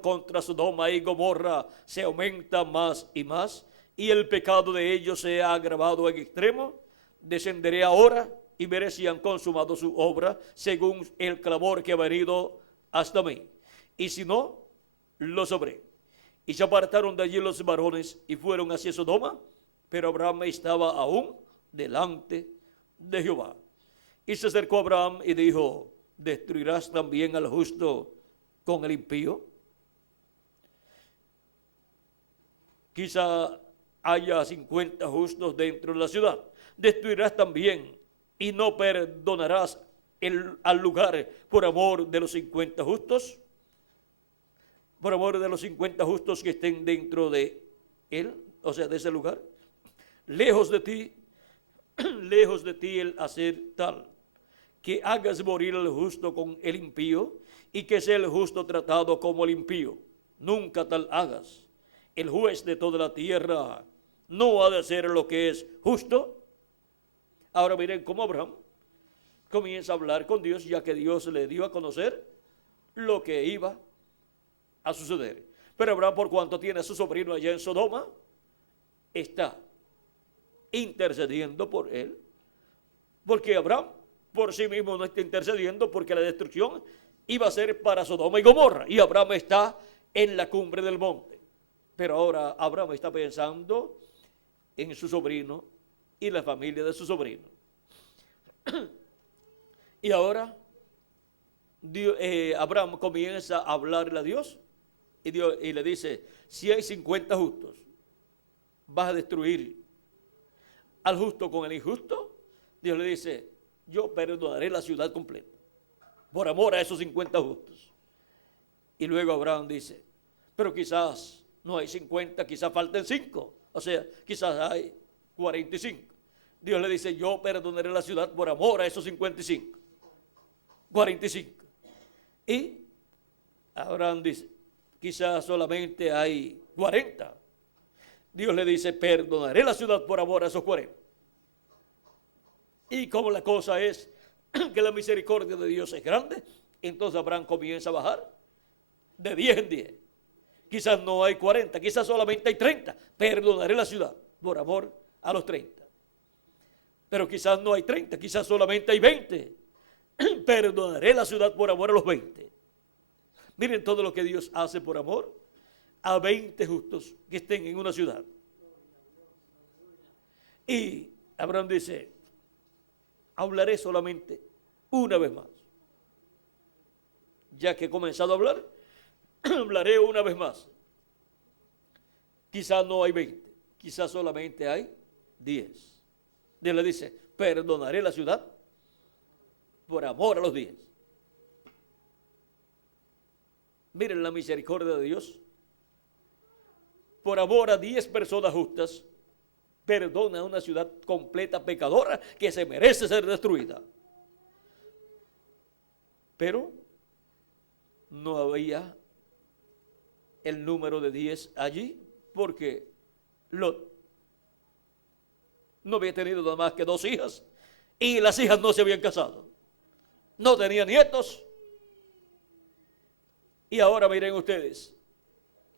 contra Sodoma y Gomorra se aumenta más y más, y el pecado de ellos se ha agravado en extremo, descenderé ahora y veré si han consumado su obra según el clamor que ha venido hasta mí, y si no, lo sabré. Y se apartaron de allí los varones y fueron hacia Sodoma, pero Abraham estaba aún delante de Jehová. Y se acercó a Abraham y dijo: ¿destruirás también al justo con el impío? Quizá haya 50 justos dentro de la ciudad. ¿Destruirás también y no perdonarás al lugar por amor de los 50 justos? Por amor de los 50 justos que estén dentro de él, o sea, de ese lugar. Lejos de ti lejos de ti el hacer tal, que hagas morir al justo con el impío, y que sea el justo tratado como el impío. Nunca tal hagas. El juez de toda la tierra no ha de hacer lo que es justo. Ahora miren cómo Abraham comienza a hablar con Dios, ya que Dios le dio a conocer lo que iba a suceder. Pero Abraham, por cuanto tiene a su sobrino allá en Sodoma, está intercediendo por él, porque Abraham por sí mismo no está intercediendo, porque la destrucción iba a ser para Sodoma y Gomorra, y Abraham está en la cumbre del monte. Pero ahora Abraham está pensando en su sobrino y la familia de su sobrino. Y ahora Abraham comienza a hablarle a Dios, y le dice: si hay 50 justos, ¿vas a destruir al justo con el injusto? Dios le dice: yo perdonaré la ciudad completa por amor a esos 50 justos. Y luego Abraham dice: pero quizás no hay 50, quizás falten 5, o sea, quizás hay 45. Dios le dice: yo perdonaré la ciudad por amor a esos 55, 45. Y Abraham dice: quizás solamente hay 40. Dios le dice: perdonaré la ciudad por amor a esos 40. Y como la cosa es que la misericordia de Dios es grande, entonces Abraham comienza a bajar de 10 en 10. Quizás no hay 40, quizás solamente hay 30. Perdonaré la ciudad por amor a los 30. Pero quizás no hay 30, quizás solamente hay 20. Perdonaré la ciudad por amor a los 20. Miren todo lo que Dios hace por amor a 20 justos que estén en una ciudad. Y Abraham dice: hablaré solamente una vez más. Ya que he comenzado a hablar, hablaré una vez más. Quizás no hay 20, quizás solamente hay 10. Dios le dice: perdonaré la ciudad por amor a los 10. Miren la misericordia de Dios. Por amor a 10 personas justas, perdona a una ciudad completa pecadora que se merece ser destruida. Pero no había el número de 10 allí, porque Lot no había tenido nada más que 2 hijas, y las hijas no se habían casado, no tenía nietos. Y ahora miren ustedes,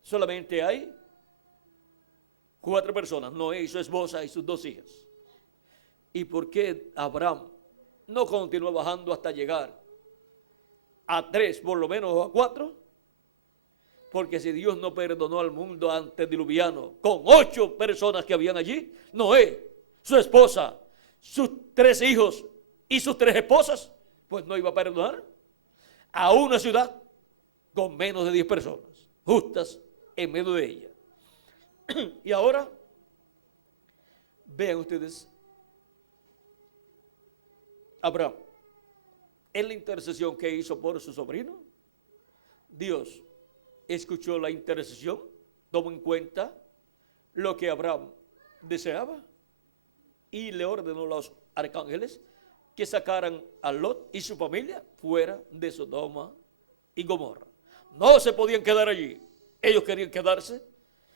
solamente hay 4 personas: Noé y su esposa y sus 2 hijas. ¿Y por qué Abraham no continuó bajando hasta llegar a 3, por lo menos, o a 4? Porque si Dios no perdonó al mundo antediluviano con 8 personas que habían allí, Noé, su esposa, sus 3 hijos y sus 3 esposas, pues no iba a perdonar a una ciudad con menos de 10 personas justas en medio de ella. Y ahora vean ustedes, Abraham, en la intercesión que hizo por su sobrino, Dios escuchó la intercesión, tomó en cuenta lo que Abraham deseaba, y le ordenó a los arcángeles que sacaran a Lot y su familia fuera de Sodoma y Gomorra. No se podían quedar allí, ellos querían quedarse.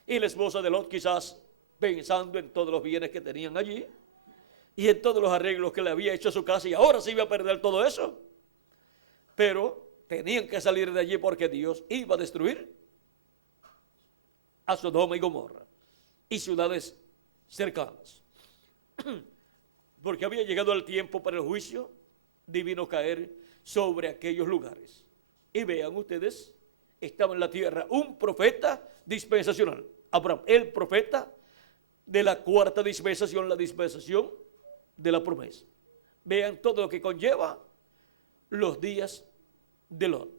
Y la esposa de Lot, quizás pensando en todos los bienes que tenían allí y en todos los arreglos que le había hecho a su casa, y ahora se iba a perder todo eso. Pero tenían que salir de allí, porque Dios iba a destruir a Sodoma y Gomorra y ciudades cercanas. Porque había llegado el tiempo para el juicio divino caer sobre aquellos lugares. Y vean ustedes, estaba en la tierra un profeta dispensacional, Abraham, el profeta de la 4ª dispensación, la dispensación de la promesa. Vean todo lo que conlleva los días de Lot.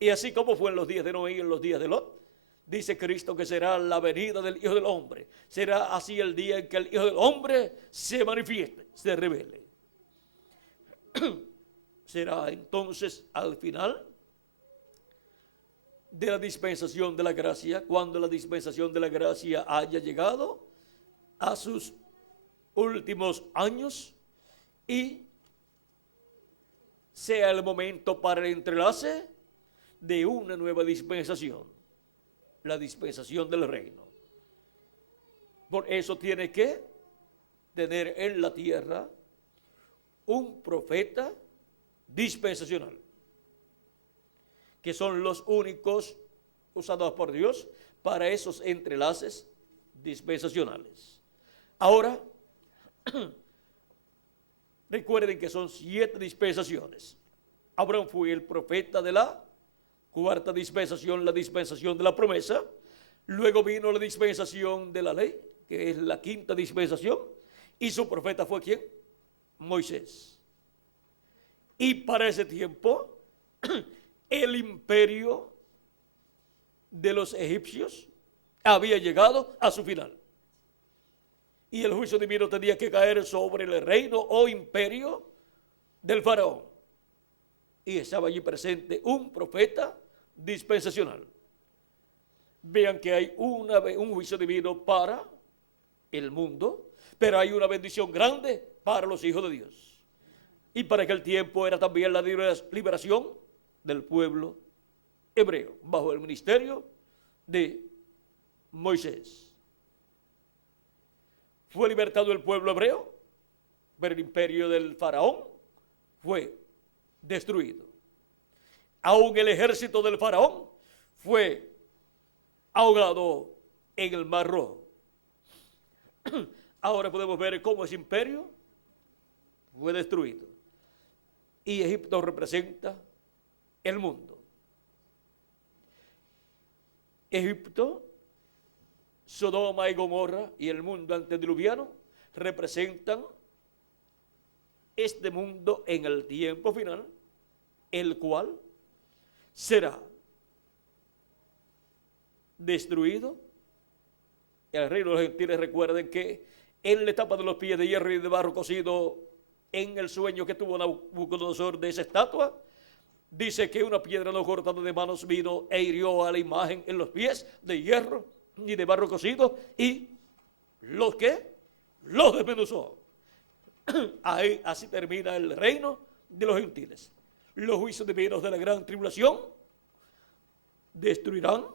Y así como fue en los días de Noé y en los días de Lot, dice Cristo que será la venida del Hijo del Hombre. Será así el día en que el Hijo del Hombre se manifieste, se revele. Será entonces al final de la dispensación de la gracia, cuando la dispensación de la gracia haya llegado a sus últimos años y sea el momento para el entrelace de una nueva dispensación, la dispensación del reino. Por eso tiene que tener en la tierra un profeta dispensacional, que son los únicos usados por Dios para esos entrelaces dispensacionales. Ahora, recuerden que son 7 dispensaciones. Abraham fue el profeta de la cuarta dispensación, la dispensación de la promesa. Luego vino la dispensación de la ley, que es la quinta dispensación. Y su profeta fue ¿quién? Moisés. Y para ese tiempo, el imperio de los egipcios había llegado a su final. Y el juicio divino tenía que caer sobre el reino o imperio del faraón. Y estaba allí presente un profeta dispensacional. Vean que hay un juicio divino para el mundo, pero hay una bendición grande para los hijos de Dios. Y para aquel tiempo era también la liberación del pueblo hebreo, bajo el ministerio de Moisés. Fue libertado el pueblo hebreo, pero el imperio del faraón fue destruido. Aún el ejército del faraón fue ahogado en el Mar Rojo. Ahora podemos ver cómo ese imperio fue destruido. Y Egipto representa el mundo. Egipto, Sodoma y Gomorra y el mundo antediluviano representan este mundo en el tiempo final, el cual será destruido. El reino de los gentiles, recuerden que en la etapa de los pies de hierro y de barro cocido, en el sueño que tuvo Nabucodonosor de esa estatua, dice que una piedra no cortada de manos vino e hirió a la imagen en los pies de hierro y de barro cocido, y los desmenuzó. Ahí, así termina el reino de los gentiles. Los juicios divinos de la gran tribulación destruirán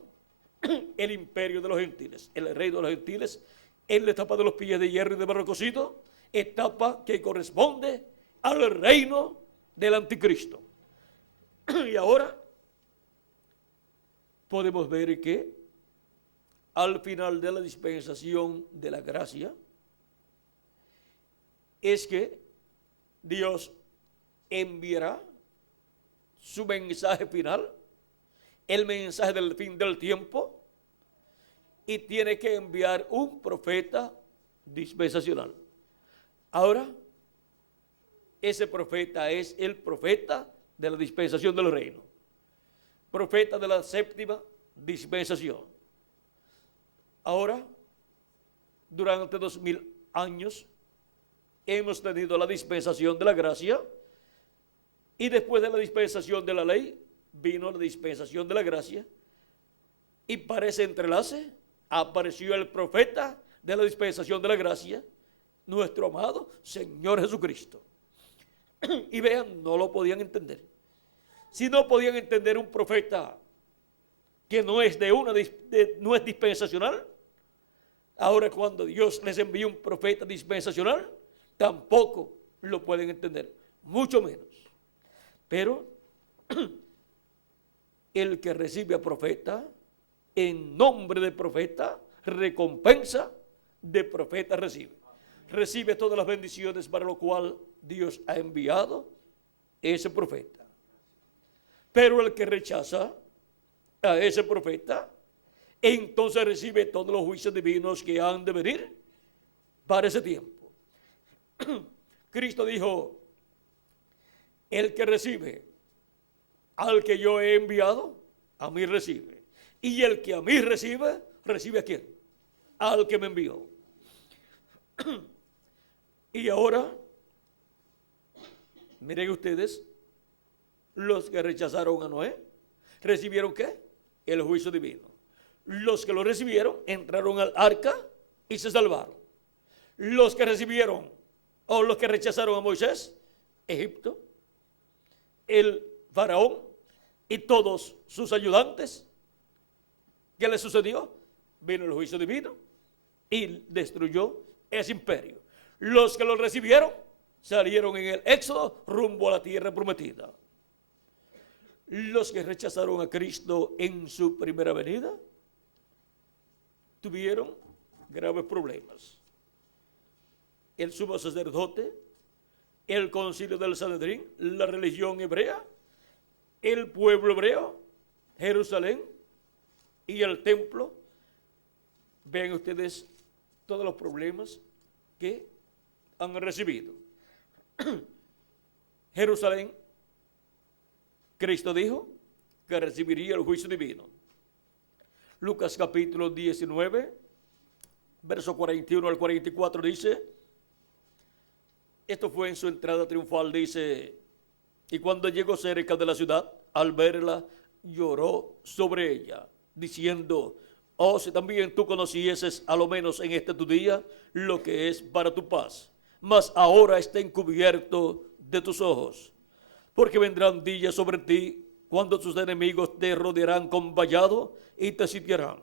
el imperio de los gentiles, el reino de los gentiles, en la etapa de los pies de hierro y de barro cocido, etapa que corresponde al reino del anticristo. Y ahora podemos ver que al final de la dispensación de la gracia es que Dios enviará su mensaje final, el mensaje del fin del tiempo, y tiene que enviar un profeta dispensacional. Ahora, ese profeta es el profeta de la dispensación del reino, profeta de la séptima dispensación. Ahora, durante 2000 años, hemos tenido la dispensación de la gracia, y después de la dispensación de la ley, vino la dispensación de la gracia, y para ese entrelace apareció el profeta de la dispensación de la gracia, nuestro amado Señor Jesucristo. Y vean, no lo podían entender. Si no podían entender un profeta que no es no es dispensacional, ahora cuando Dios les envía un profeta dispensacional, tampoco lo pueden entender, mucho menos. Pero el que recibe a profeta, en nombre de profeta, recompensa de profeta recibe. Recibe todas las bendiciones para lo cual Dios ha enviado ese profeta. Pero el que rechaza a ese profeta, entonces recibe todos los juicios divinos que han de venir para ese tiempo. Cristo dijo: el que recibe al que yo he enviado, a mí recibe. Y el que a mí recibe, ¿recibe a quién? Al que me envió. Y ahora, miren ustedes, los que rechazaron a Noé, ¿recibieron qué? El juicio divino. Los que lo recibieron entraron al arca y se salvaron. los que recibieron o los que rechazaron a Moisés, Egipto, el faraón y todos sus ayudantes. ¿Qué le sucedió? Vino el juicio divino y destruyó ese imperio. Los que lo recibieron salieron en el éxodo rumbo a la tierra prometida. Los que rechazaron a Cristo en su primera venida tuvieron graves problemas. El sumo sacerdote, el concilio del Sanedrín, la religión hebrea, el pueblo hebreo, Jerusalén y el templo. Vean ustedes todos los problemas que han recibido. Jerusalén, Cristo dijo que recibiría el juicio divino. Lucas capítulo 19, verso 41 al 44 dice, esto fue en su entrada triunfal, dice, y cuando llegó cerca de la ciudad, al verla, lloró sobre ella, diciendo, oh, si también tú conocieses, a lo menos en este tu día, lo que es para tu paz, mas ahora está encubierto de tus ojos, porque vendrán días sobre ti, cuando tus enemigos te rodearán con vallado y te sitiarán,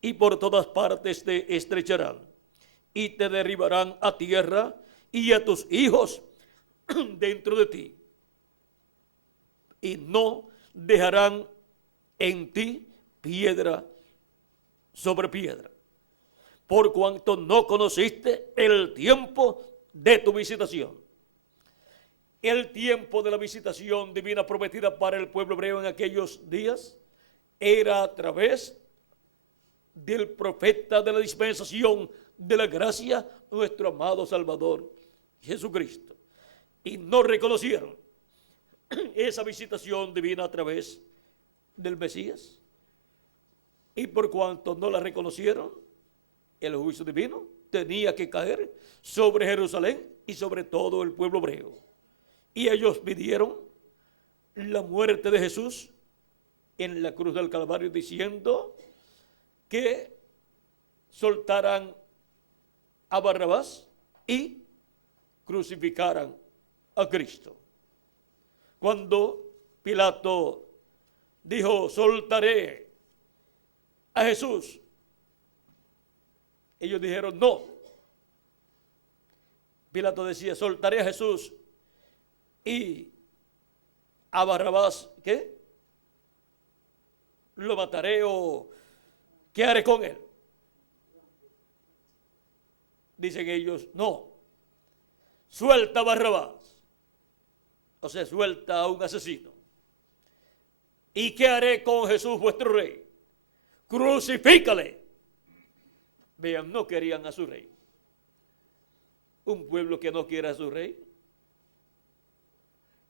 y por todas partes te estrecharán, y te derribarán a tierra, y a tus hijos dentro de ti, y no dejarán en ti piedra sobre piedra, por cuanto no conociste el tiempo de tu visitación. El tiempo de la visitación divina prometida para el pueblo hebreo en aquellos días era a través del profeta de la dispensación de la gracia, nuestro amado Salvador Jesucristo. Y no reconocieron esa visitación divina a través del Mesías. Y por cuanto no la reconocieron, el juicio divino tenía que caer sobre Jerusalén y sobre todo el pueblo hebreo. Y ellos pidieron la muerte de Jesús en la cruz del Calvario, diciendo que soltaran a Barrabás y crucificaran a Cristo. Cuando Pilato dijo, soltaré a Jesús, ellos dijeron no. Pilato decía, soltaré a Jesús y a Barrabás, ¿qué? Lo mataré o ¿qué haré con él? Dicen ellos, no, suelta a Barrabás, o sea, suelta a un asesino. ¿Y qué haré con Jesús vuestro rey? Crucifícale. Vean, no querían a su rey. Un pueblo que no quiere a su rey,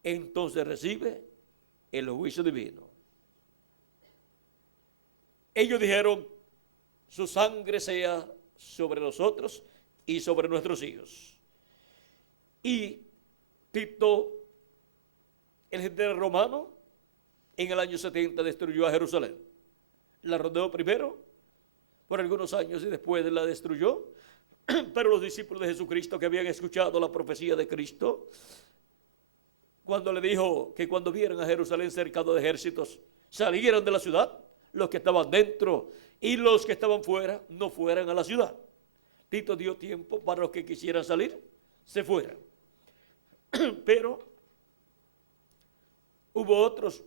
entonces recibe el juicio divino. Ellos dijeron, su sangre sea sobre nosotros y sobre nuestros hijos. Y Tito, el general romano, en el año 70 destruyó a Jerusalén. La rodeó primero por algunos años y después la destruyó. Pero los discípulos de Jesucristo que habían escuchado la profecía de Cristo, cuando le dijo que cuando vieran a Jerusalén cercado de ejércitos, salieran de la ciudad, los que estaban dentro y los que estaban fuera no fueran a la ciudad. Tito dio tiempo para los que quisieran salir, se fueran. Pero hubo otros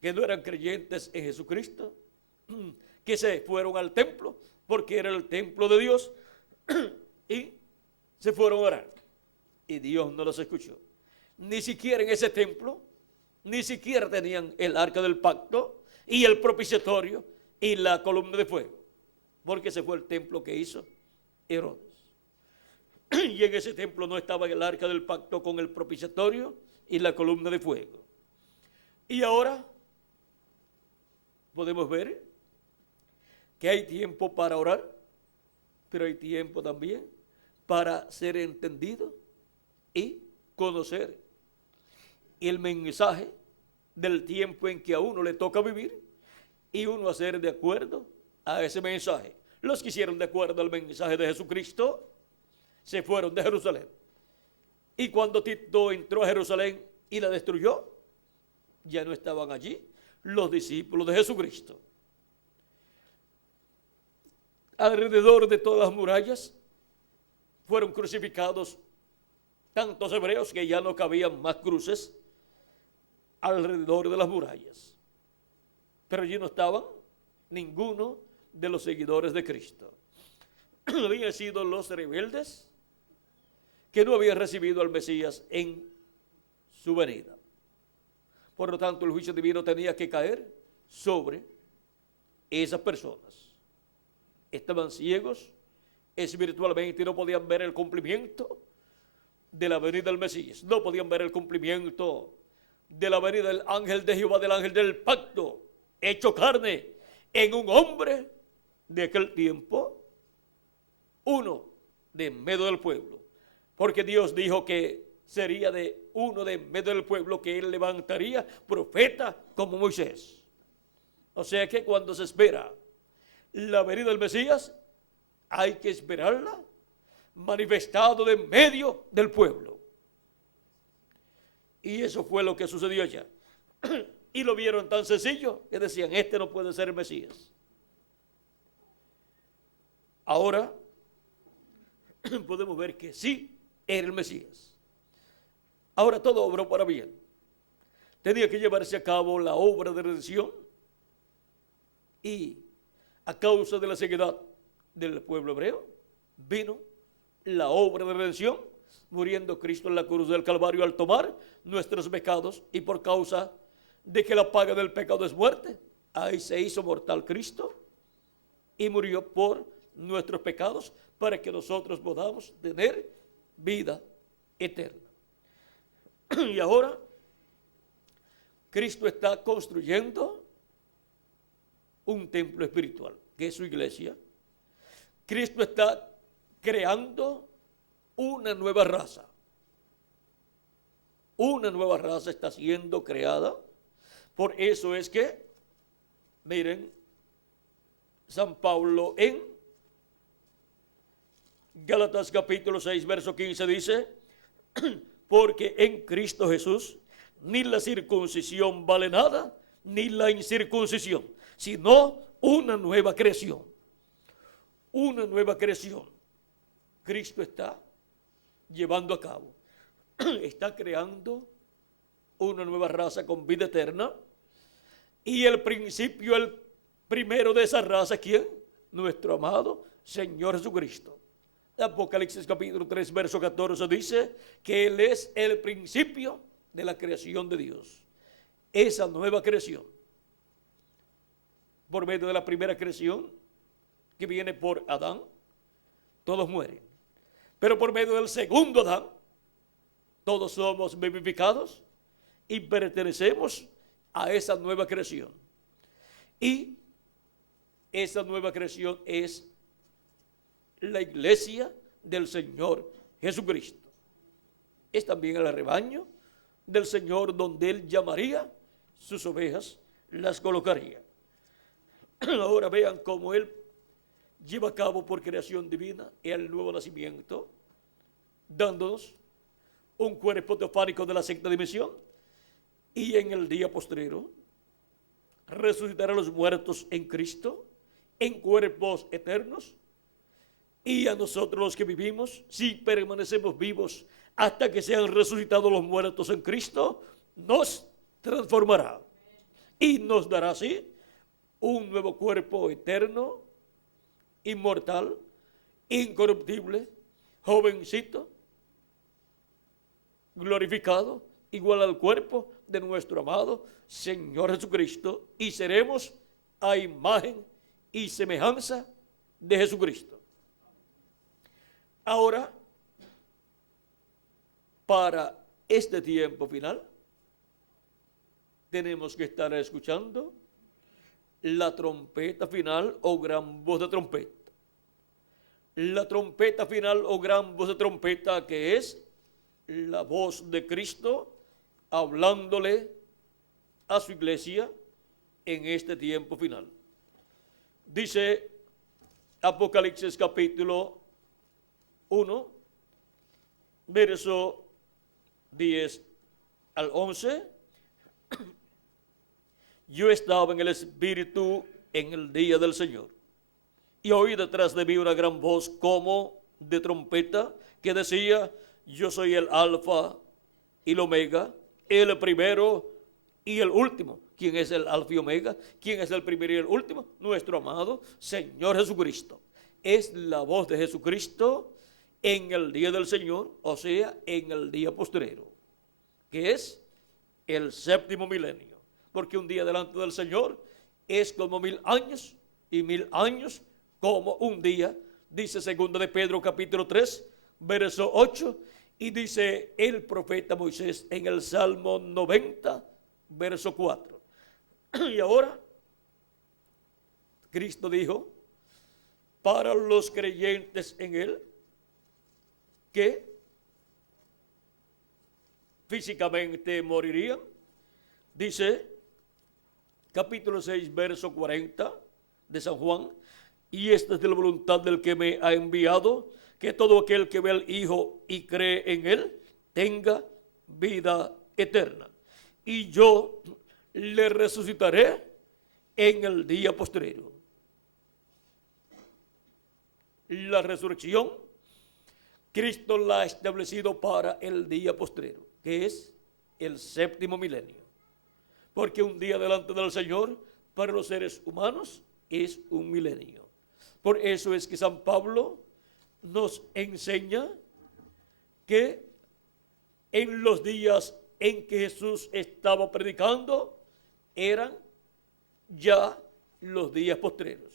que no eran creyentes en Jesucristo, que se fueron al templo, porque era el templo de Dios, y se fueron a orar. Y Dios no los escuchó. Ni siquiera en ese templo, ni siquiera tenían el arca del pacto y el propiciatorio y la columna de fuego, porque ese fue el templo que hizo Herodes. Y en ese templo no estaba el arca del pacto con el propiciatorio y la columna de fuego. Y ahora podemos ver que hay tiempo para orar, pero hay tiempo también para ser entendido y conocer el mensaje del tiempo en que a uno le toca vivir y uno hacer de acuerdo a ese mensaje. Los que hicieron de acuerdo al mensaje de Jesucristo se fueron de Jerusalén. Y cuando Tito entró a Jerusalén y la destruyó, ya no estaban allí los discípulos de Jesucristo. Alrededor de todas las murallas fueron crucificados tantos hebreos que ya no cabían más cruces alrededor de las murallas. Pero allí no estaban ninguno de los seguidores de Cristo. Habían sido los rebeldes que no habían recibido al Mesías en su venida. Por lo tanto, el juicio divino tenía que caer sobre esas personas. Estaban ciegos espiritualmente y no podían ver el cumplimiento de la venida del Mesías. No podían ver el cumplimiento de la venida del ángel de Jehová, del ángel del pacto, hecho carne en un hombre de aquel tiempo, uno de en medio del pueblo. Porque Dios dijo que sería de uno de en medio del pueblo que él levantaría profeta como Moisés. O sea que cuando se espera la venida del Mesías, hay que esperarla manifestado de en medio del pueblo. Y eso fue lo que sucedió allá. Y lo vieron tan sencillo que decían, este no puede ser el Mesías. Ahora podemos ver que sí era el Mesías. Ahora todo obró para bien. Tenía que llevarse a cabo la obra de redención y a causa de la ceguedad del pueblo hebreo vino la obra de redención, muriendo Cristo en la cruz del Calvario al tomar nuestros pecados, y por causa de que la paga del pecado es muerte, ahí se hizo mortal Cristo y murió por nuestros pecados para que nosotros podamos tener vida eterna. Y ahora Cristo está construyendo un templo espiritual, que es su iglesia. Cristo está creando una nueva raza. Una nueva raza está siendo creada. Por eso es que, miren, San Pablo en Gálatas capítulo 6, verso 15 dice, porque en Cristo Jesús ni la circuncisión vale nada, ni la incircuncisión, sino una nueva creación. Una nueva creación. Cristo está llevando a cabo. Está creando una nueva raza con vida eterna. Y el principio, el primero de esa raza, ¿quién? Nuestro amado Señor Jesucristo. Apocalipsis capítulo 3, verso 14 dice que Él es el principio de la creación de Dios. Esa nueva creación, por medio de la primera creación, que viene por Adán, todos mueren. Pero por medio del segundo Adán, todos somos vivificados y pertenecemos a esa nueva creación. Y esa nueva creación es la iglesia del Señor Jesucristo. Es también el rebaño del Señor donde Él llamaría sus ovejas, las colocaría. Ahora vean cómo Él lleva a cabo por creación divina el nuevo nacimiento, dándonos un cuerpo teofánico de la sexta dimensión, y en el día postrero resucitará a los muertos en Cristo en cuerpos eternos, y a nosotros los que vivimos, si permanecemos vivos hasta que sean resucitados los muertos en Cristo, nos transformará y nos dará así un nuevo cuerpo eterno, inmortal, incorruptible, jovencito, glorificado, igual al cuerpo de nuestro amado Señor Jesucristo, y seremos a imagen y semejanza de Jesucristo. Ahora, para este tiempo final, tenemos que estar escuchando la trompeta final o gran voz de trompeta. La trompeta final o gran voz de trompeta, que es la voz de Cristo hablándole a su iglesia en este tiempo final. Dice Apocalipsis capítulo 1, verso 10 al 11. Yo estaba en el Espíritu en el día del Señor, y oí detrás de mí una gran voz como de trompeta que decía: yo soy el Alfa y el Omega, el primero y el último. ¿Quién es el Alfa y Omega? ¿Quién es el primero y el último? Nuestro amado Señor Jesucristo. Es la voz de Jesucristo en el día del Señor, o sea, en el día postrero, que es el séptimo milenio. Porque un día delante del Señor es como 1000 años, y 1000 años como un día. Dice 2 de Pedro capítulo 3, verso 8, y dice el profeta Moisés en el Salmo 90, verso 4. Y ahora Cristo dijo para los creyentes en Él que físicamente morirían. Dice capítulo 6, verso 40 de San Juan: y esta es de la voluntad del que me ha enviado, que todo aquel que ve al Hijo y cree en Él tenga vida eterna, y yo le resucitaré en el día postrero. La resurrección, Cristo la ha establecido para el día postrero, que es el séptimo milenio. Porque un día delante del Señor para los seres humanos es un milenio. Por eso es que San Pablo nos enseña que en los días en que Jesús estaba predicando eran ya los días postreros.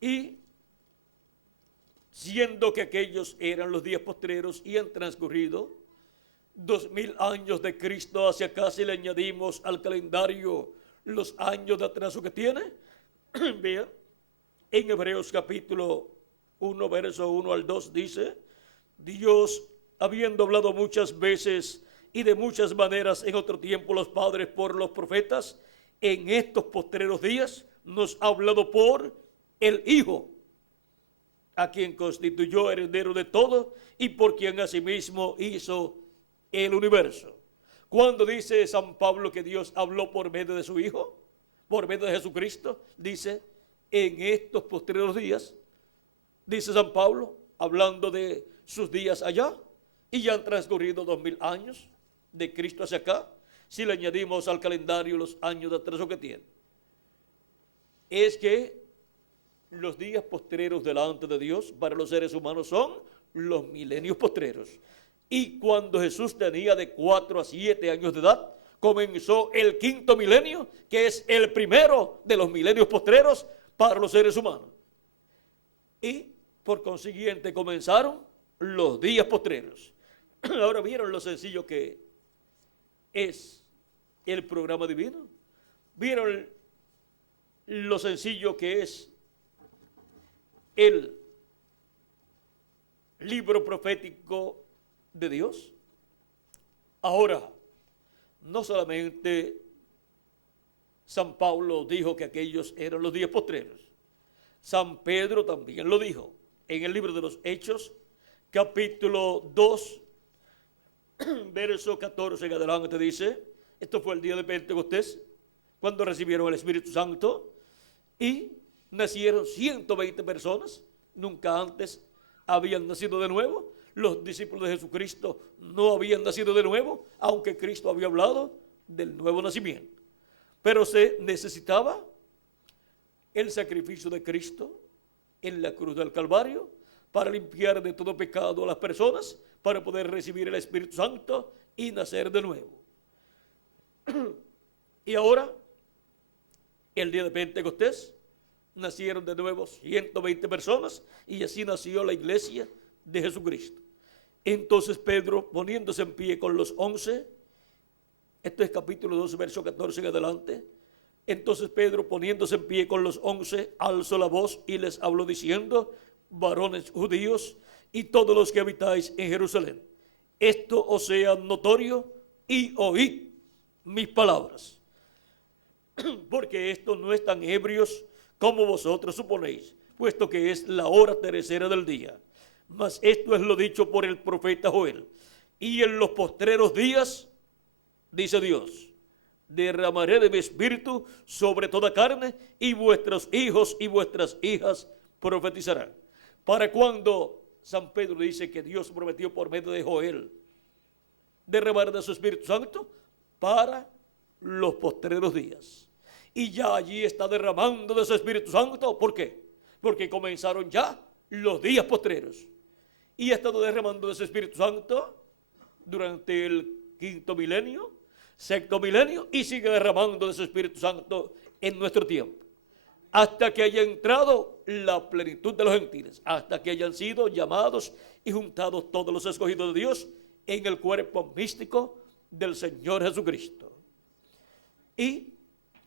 Y siendo que aquellos eran los días postreros y han transcurrido 2000 años de Cristo hacia acá, si le añadimos al calendario los años de atraso que tiene, vean, en Hebreos capítulo 1, verso 1 al 2 dice: Dios, habiendo hablado muchas veces y de muchas maneras en otro tiempo los padres por los profetas, en estos postreros días nos ha hablado por el Hijo, a quien constituyó heredero de todo y por quien asimismo hizo el universo. Cuando dice San Pablo que Dios habló por medio de su Hijo, por medio de Jesucristo, dice en estos postreros días, dice San Pablo, hablando de sus días allá, y ya han transcurrido 2000 años de Cristo hacia acá, si le añadimos al calendario los años de atraso que tiene. Es que los días postreros delante de Dios para los seres humanos son los milenios postreros. Y cuando Jesús tenía de 4 a 7 años de edad, comenzó el quinto milenio, que es el primero de los milenios postreros para los seres humanos. Y por consiguiente comenzaron los días postreros. Ahora vieron lo sencillo que es el programa divino. Vieron lo sencillo que es el libro profético de Dios. Ahora, no solamente San Pablo dijo que aquellos eran los días postreros, San Pedro también lo dijo en el libro de los Hechos, capítulo 2, verso 14 en adelante dice: esto fue el día de Pentecostés, cuando recibieron el Espíritu Santo, y nacieron 120 personas, nunca antes habían nacido de nuevo. Los discípulos de Jesucristo no habían nacido de nuevo, aunque Cristo había hablado del nuevo nacimiento. Pero se necesitaba el sacrificio de Cristo en la cruz del Calvario para limpiar de todo pecado a las personas, para poder recibir el Espíritu Santo y nacer de nuevo. Y ahora, el día de Pentecostés, nacieron de nuevo 120 personas, y así nació la iglesia de Jesucristo. Entonces Pedro, poniéndose en pie con los 11, esto es capítulo 2, verso 14 en adelante. Entonces Pedro, poniéndose en pie con los 11, alzó la voz y les habló diciendo: varones judíos y todos los que habitáis en Jerusalén, esto os sea notorio y oíd mis palabras, porque estos no están ebrios como vosotros suponéis, puesto que es la hora tercera del día. Mas esto es lo dicho por el profeta Joel. Y en los postreros días, dice Dios, derramaré de mi espíritu sobre toda carne, y vuestros hijos y vuestras hijas profetizarán. Para cuando San Pedro dice que Dios prometió por medio de Joel derramar de su Espíritu Santo para los postreros días. Y ya allí está derramando de su Espíritu Santo. ¿Por qué? Porque comenzaron ya los días postreros. Y ha estado derramando de su Espíritu Santo durante el quinto milenio, sexto milenio, y sigue derramando de su Espíritu Santo en nuestro tiempo, hasta que haya entrado la plenitud de los gentiles, hasta que hayan sido llamados y juntados todos los escogidos de Dios en el cuerpo místico del Señor Jesucristo. Y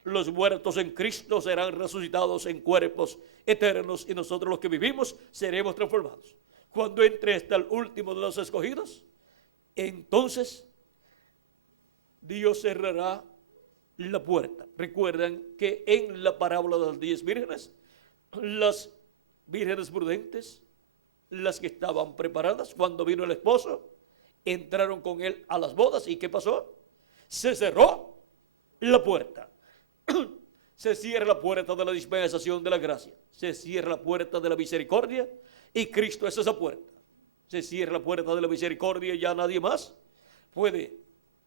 los muertos en Cristo serán resucitados en cuerpos eternos, y nosotros los que vivimos seremos transformados. Cuando entre hasta el último de los escogidos, entonces Dios cerrará la puerta. Recuerdan que en la parábola de las 10 vírgenes, las vírgenes prudentes, las que estaban preparadas, cuando vino el esposo, entraron con él a las bodas. ¿Y qué pasó? Se cerró la puerta. Se cierra la puerta de la dispensación de la gracia, se cierra la puerta de la misericordia, y Cristo es esa puerta. Se cierra la puerta de la misericordia y ya nadie más puede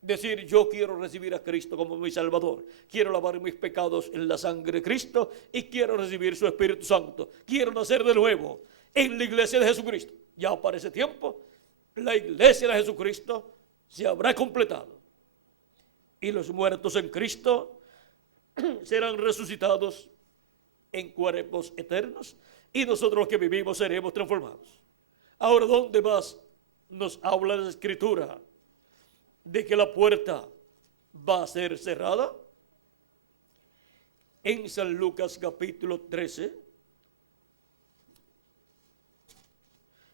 decir: yo quiero recibir a Cristo como mi Salvador, quiero lavar mis pecados en la sangre de Cristo y quiero recibir su Espíritu Santo, quiero nacer de nuevo en la iglesia de Jesucristo. Ya para ese tiempo la iglesia de Jesucristo se habrá completado, y los muertos en Cristo serán resucitados en cuerpos eternos, y nosotros los que vivimos seremos transformados. Ahora, ¿dónde más nos habla la Escritura de que la puerta va a ser cerrada? En San Lucas capítulo 13,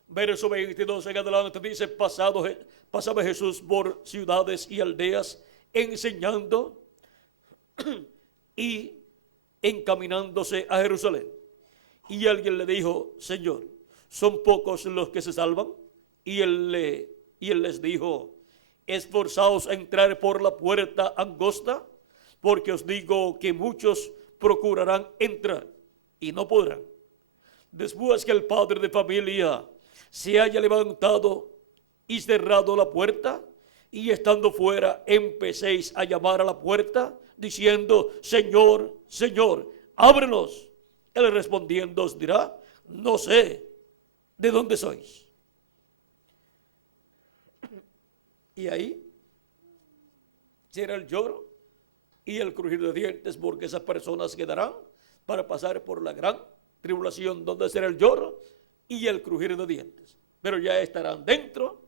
verso 22 en adelante, dice: pasaba Jesús por ciudades y aldeas, enseñando y encaminándose a Jerusalén. Y alguien le dijo: Señor, ¿son pocos los que se salvan? Y él les dijo: esforzaos a entrar por la puerta angosta, porque os digo que muchos procurarán entrar y no podrán. Después que el padre de familia se haya levantado y cerrado la puerta, y estando fuera empecéis a llamar a la puerta, diciendo: Señor, Señor, ábrenos. Él respondiendo os dirá: no sé de dónde sois. Y ahí será el lloro y el crujir de dientes, porque esas personas quedarán para pasar por la gran tribulación, donde será el lloro y el crujir de dientes. Pero ya estarán dentro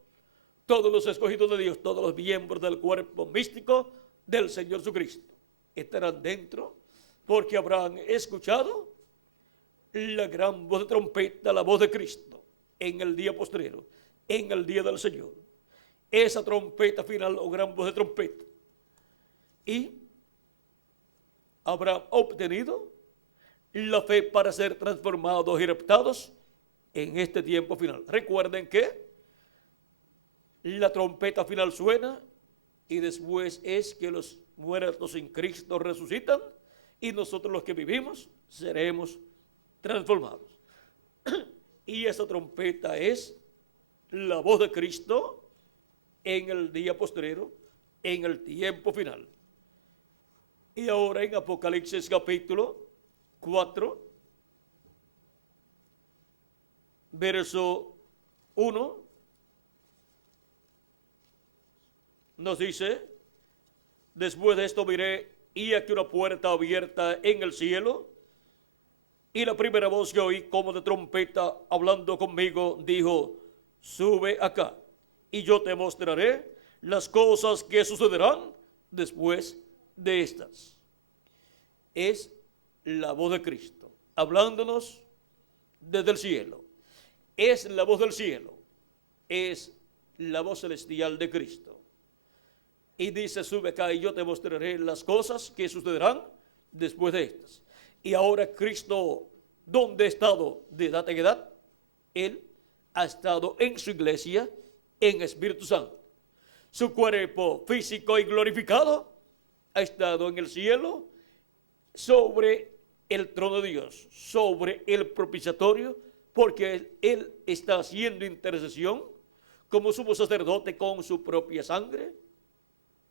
todos los escogidos de Dios, todos los miembros del cuerpo místico del Señor Jesucristo. Estarán dentro porque habrán escuchado la gran voz de trompeta, la voz de Cristo, en el día postrero, en el día del Señor. Esa trompeta final o gran voz de trompeta. Y habrán obtenido la fe para ser transformados y raptados en este tiempo final. Recuerden que la trompeta final suena y después es que los muertos en Cristo resucitan y nosotros los que vivimos seremos transformados. Y esa trompeta es la voz de Cristo en el día postrero, en el tiempo final. Y ahora en Apocalipsis capítulo 4, verso 1, nos dice: después de esto miré, y aquí una puerta abierta en el cielo, y la primera voz que oí como de trompeta hablando conmigo dijo: sube acá, y yo te mostraré las cosas que sucederán después de estas. Es la voz de Cristo hablándonos desde el cielo. Es la voz del cielo, es la voz celestial de Cristo. Y dice: sube acá y yo te mostraré las cosas que sucederán después de estas. Y ahora Cristo, ¿dónde ha estado de edad en edad? Él ha estado en su iglesia en Espíritu Santo. Su cuerpo físico y glorificado ha estado en el cielo sobre el trono de Dios, sobre el propiciatorio, porque Él está haciendo intercesión como sumo sacerdote con su propia sangre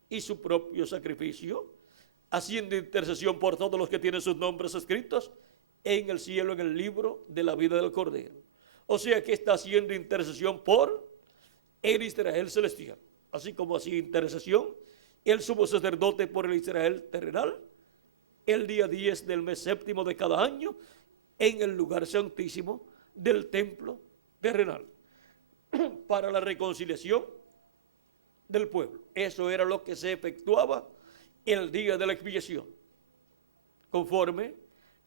y su propio sacrificio, haciendo intercesión por todos los que tienen sus nombres escritos en el cielo, en el libro de la vida del Cordero. O sea que está haciendo intercesión por el Israel celestial, así como hacía intercesión el sumo sacerdote por el Israel terrenal, el día 10 del mes séptimo de cada año, en el lugar santísimo del templo terrenal, para la reconciliación del pueblo. Eso era lo que se efectuaba el día de la expiación, conforme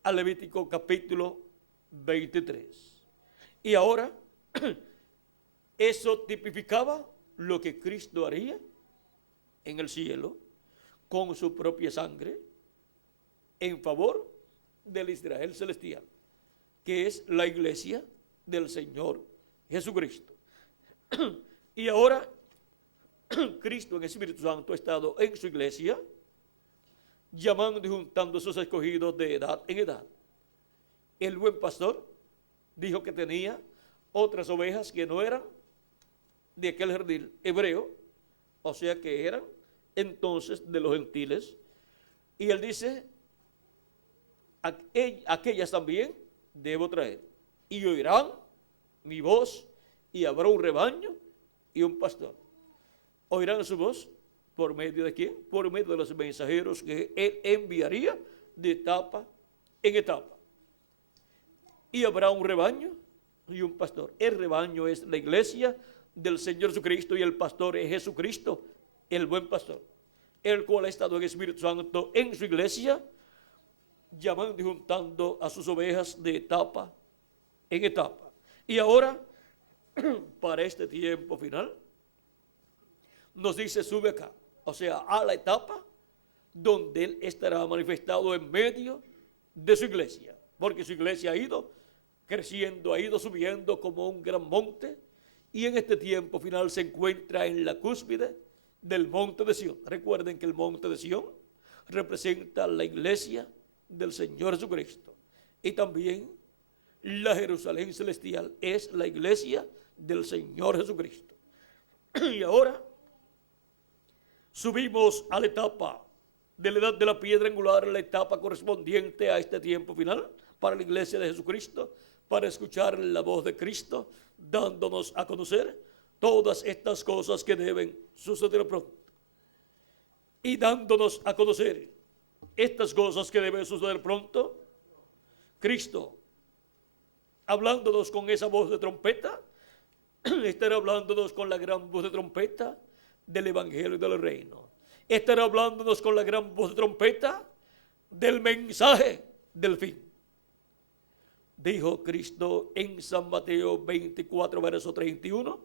al Levítico capítulo 23. Y ahora, eso tipificaba lo que Cristo haría en el cielo con su propia sangre en favor del Israel celestial, que es la iglesia del Señor Jesucristo. Y ahora Cristo en el Espíritu Santo ha estado en su iglesia, llamando y juntando a sus escogidos de edad en edad. El buen pastor dijo que tenía otras ovejas que no eran de aquel jardín hebreo, o sea que eran entonces de los gentiles. Y él dice, aquellas también debo traer, y oirán mi voz, y habrá un rebaño y un pastor. Oirán su voz, ¿por medio de quién? Por medio de los mensajeros que él enviaría de etapa en etapa. Y habrá un rebaño y un pastor. El rebaño es la iglesia del Señor Jesucristo, y el pastor es Jesucristo, el buen pastor, el cual ha estado en Espíritu Santo en su iglesia, llamando y juntando a sus ovejas de etapa en etapa. Y ahora, para este tiempo final, nos dice, sube acá, o sea, a la etapa donde Él estará manifestado en medio de su iglesia, porque su iglesia ha ido creciendo, ha ido subiendo como un gran monte, y en este tiempo final se encuentra en la cúspide del monte de Sión. Recuerden que el monte de Sión representa la iglesia del Señor Jesucristo, y también la Jerusalén celestial es la iglesia del Señor Jesucristo. Y ahora subimos a la etapa de la edad de la piedra angular, la etapa correspondiente a este tiempo final para la iglesia de Jesucristo, para escuchar la voz de Cristo, dándonos a conocer todas estas cosas que deben suceder pronto, y dándonos a conocer estas cosas que deben suceder pronto, Cristo, hablándonos con esa voz de trompeta, estará hablándonos con la gran voz de trompeta del Evangelio y del Reino. Estará hablándonos con la gran voz de trompeta del mensaje del fin. Dijo Cristo en San Mateo 24, verso 31,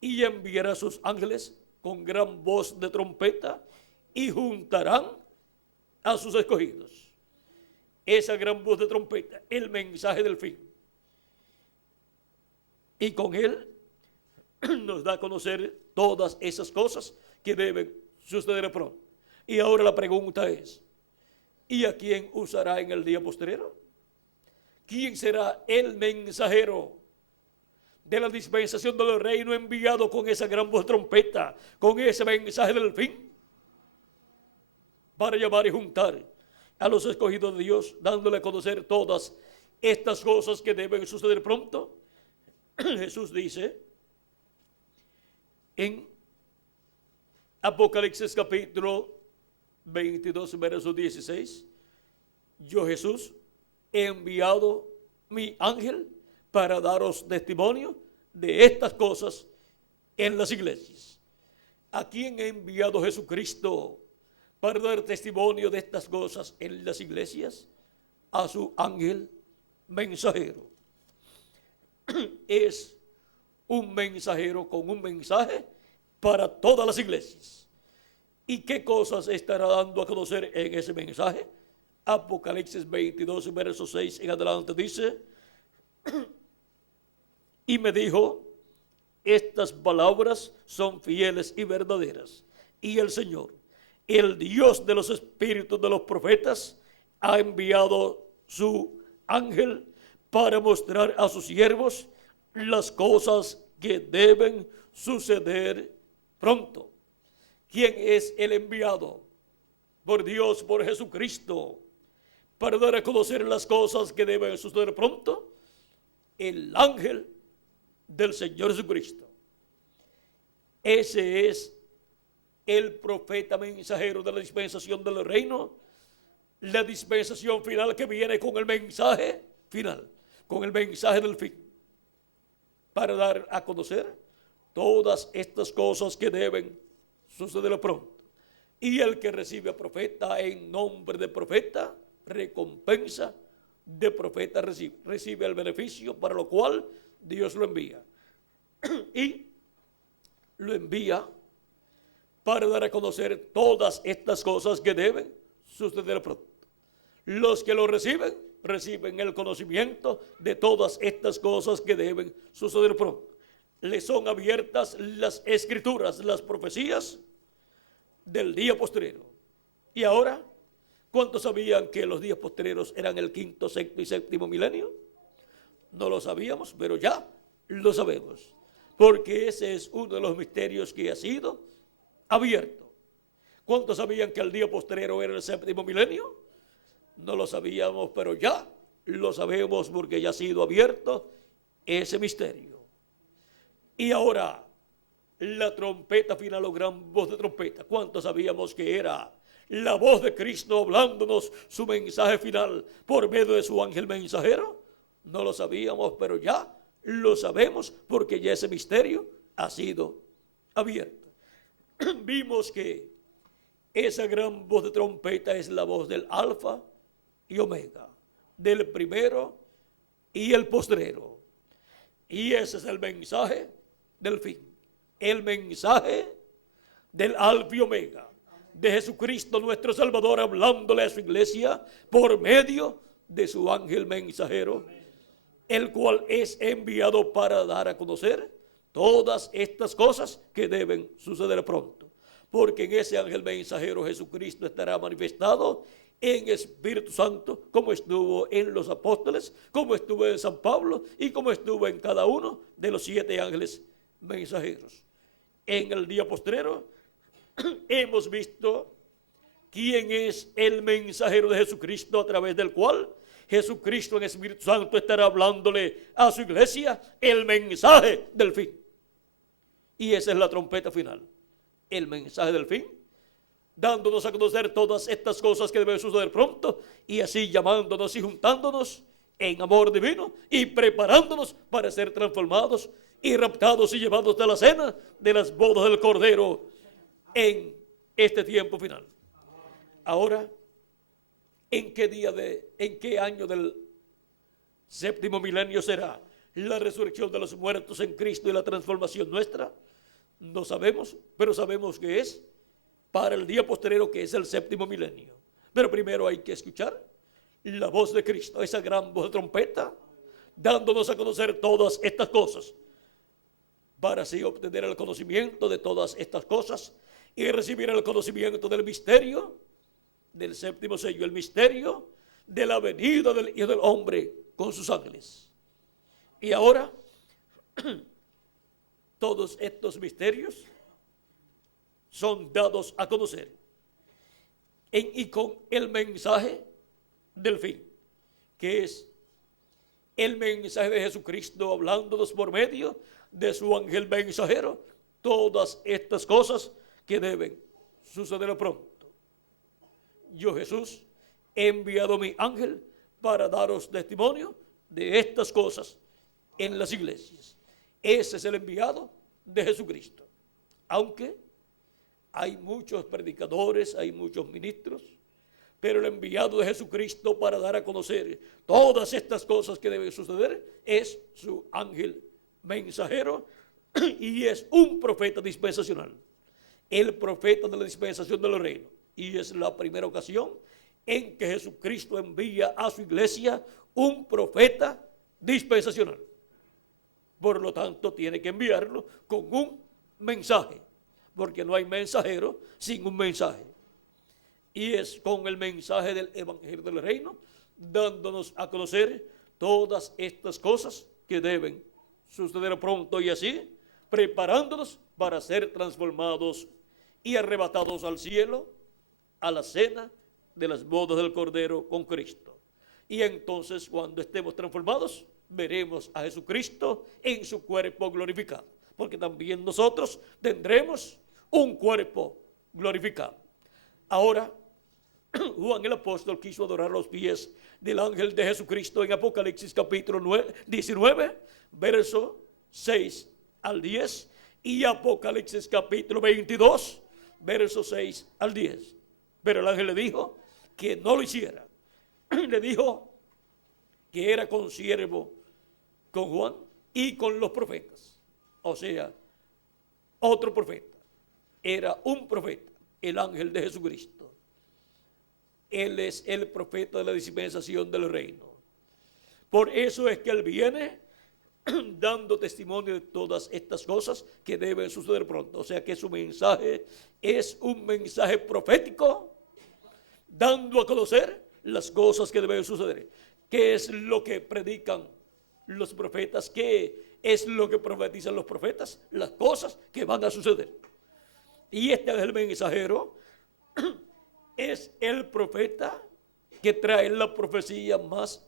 y enviará a sus ángeles con gran voz de trompeta y juntarán a sus escogidos. Esa gran voz de trompeta, el mensaje del fin. Y con él nos da a conocer todas esas cosas que deben suceder pronto. Y ahora la pregunta es, ¿y a quién usará en el día postrero? ¿Quién será el mensajero de la dispensación del reino enviado con esa gran voz de trompeta, con ese mensaje del fin, para llamar y juntar a los escogidos de Dios, dándole a conocer todas estas cosas que deben suceder pronto? Jesús dice en Apocalipsis capítulo 22, verso 16, yo Jesús he enviado mi ángel para daros testimonio de estas cosas en las iglesias. ¿A quién ha enviado Jesucristo para dar testimonio de estas cosas en las iglesias? A su ángel mensajero. Es un mensajero con un mensaje para todas las iglesias. ¿Y qué cosas estará dando a conocer en ese mensaje? Apocalipsis 22, verso 6 en adelante dice, y me dijo, estas palabras son fieles y verdaderas. Y el Señor, el Dios de los espíritus de los profetas, ha enviado su ángel para mostrar a sus siervos las cosas que deben suceder pronto. ¿Quién es el enviado por Dios, por Jesucristo, para dar a conocer las cosas que deben suceder pronto? El ángel del Señor Jesucristo. Ese es el profeta mensajero de la dispensación del reino, la dispensación final que viene con el mensaje final, con el mensaje del fin, para dar a conocer todas estas cosas que deben suceder pronto. Y el que recibe a profeta en nombre de profeta, recompensa de profeta recibe el beneficio para lo cual Dios lo envía. Y lo envía para dar a conocer todas estas cosas que deben suceder pronto. Los que lo reciben, reciben el conocimiento de todas estas cosas que deben suceder pronto. Les son abiertas las escrituras, las profecías del día postrero. Y ahora, ¿cuántos sabían que los días postreros eran el quinto, sexto y séptimo milenio? No lo sabíamos, pero ya lo sabemos, porque ese es uno de los misterios que ha sido abierto. ¿Cuántos sabían que el día postrero era el séptimo milenio? No lo sabíamos, pero ya lo sabemos porque ya ha sido abierto ese misterio. Y ahora, la trompeta final o gran voz de trompeta. ¿Cuántos sabíamos que era la voz de Cristo hablándonos su mensaje final por medio de su ángel mensajero? No lo sabíamos, pero ya lo sabemos porque ya ese misterio ha sido abierto. Vimos que esa gran voz de trompeta es la voz del Alfa y Omega, del primero y el postrero. Y ese es el mensaje del fin, el mensaje del Alfa y Omega, de Jesucristo nuestro Salvador, hablándole a su iglesia por medio de su ángel mensajero, el cual es enviado para dar a conocer todas estas cosas que deben suceder pronto. Porque en ese ángel mensajero Jesucristo estará manifestado en Espíritu Santo, como estuvo en los apóstoles, como estuvo en San Pablo y como estuvo en cada uno de los 7 ángeles mensajeros. En el día postrero hemos visto quién es el mensajero de Jesucristo, a través del cual Jesucristo en Espíritu Santo estará hablándole a su iglesia el mensaje del fin. Y esa es la trompeta final, el mensaje del fin, dándonos a conocer todas estas cosas que deben suceder pronto, y así llamándonos y juntándonos en amor divino y preparándonos para ser transformados y raptados y llevados a la cena de las bodas del Cordero en este tiempo final. Ahora, ¿en qué año del séptimo milenio será la resurrección de los muertos en Cristo y la transformación nuestra? No sabemos, pero sabemos que es para el día posterior, que es el séptimo milenio. Pero primero hay que escuchar la voz de Cristo, esa gran voz de trompeta, dándonos a conocer todas estas cosas, para así obtener el conocimiento de todas estas cosas y recibir el conocimiento del misterio del séptimo sello, el misterio de la venida del Hijo del Hombre con sus ángeles. Y ahora, todos estos misterios son dados a conocer y con el mensaje del fin, que es el mensaje de Jesucristo hablándonos por medio de su ángel mensajero todas estas cosas que deben suceder pronto. Yo, Jesús, he enviado mi ángel para daros testimonio de estas cosas en las iglesias. Ese es el enviado de Jesucristo. Aunque hay muchos predicadores, hay muchos ministros, pero el enviado de Jesucristo para dar a conocer todas estas cosas que deben suceder es su ángel mensajero, y es un profeta dispensacional, el profeta de la dispensación del reino. Y es la primera ocasión en que Jesucristo envía a su iglesia un profeta dispensacional. Por lo tanto, tiene que enviarlo con un mensaje, porque no hay mensajero sin un mensaje. Y es con el mensaje del Evangelio del Reino, dándonos a conocer todas estas cosas que deben suceder pronto, y así preparándonos para ser transformados y arrebatados al cielo, a la cena de las bodas del Cordero con Cristo. Y entonces, cuando estemos transformados, veremos a Jesucristo en su cuerpo glorificado, porque también nosotros tendremos un cuerpo glorificado. Ahora, Juan el apóstol quiso adorar los pies del ángel de Jesucristo en Apocalipsis capítulo 19, verso 6 al 10, y Apocalipsis capítulo 22, verso 6 al 10. Pero el ángel le dijo que no lo hiciera. Le dijo que era consiervo con Juan y con los profetas. O sea, otro profeta. Era un profeta, el ángel de Jesucristo. Él es el profeta de la dispensación del reino. Por eso es que él viene dando testimonio de todas estas cosas que deben suceder pronto. O sea que su mensaje es un mensaje profético, dando a conocer las cosas que deben suceder. ¿Qué es lo que predican los profetas? ¿Qué es lo que profetizan los profetas? Las cosas que van a suceder. Y este es el mensajero, es el profeta que trae la profecía más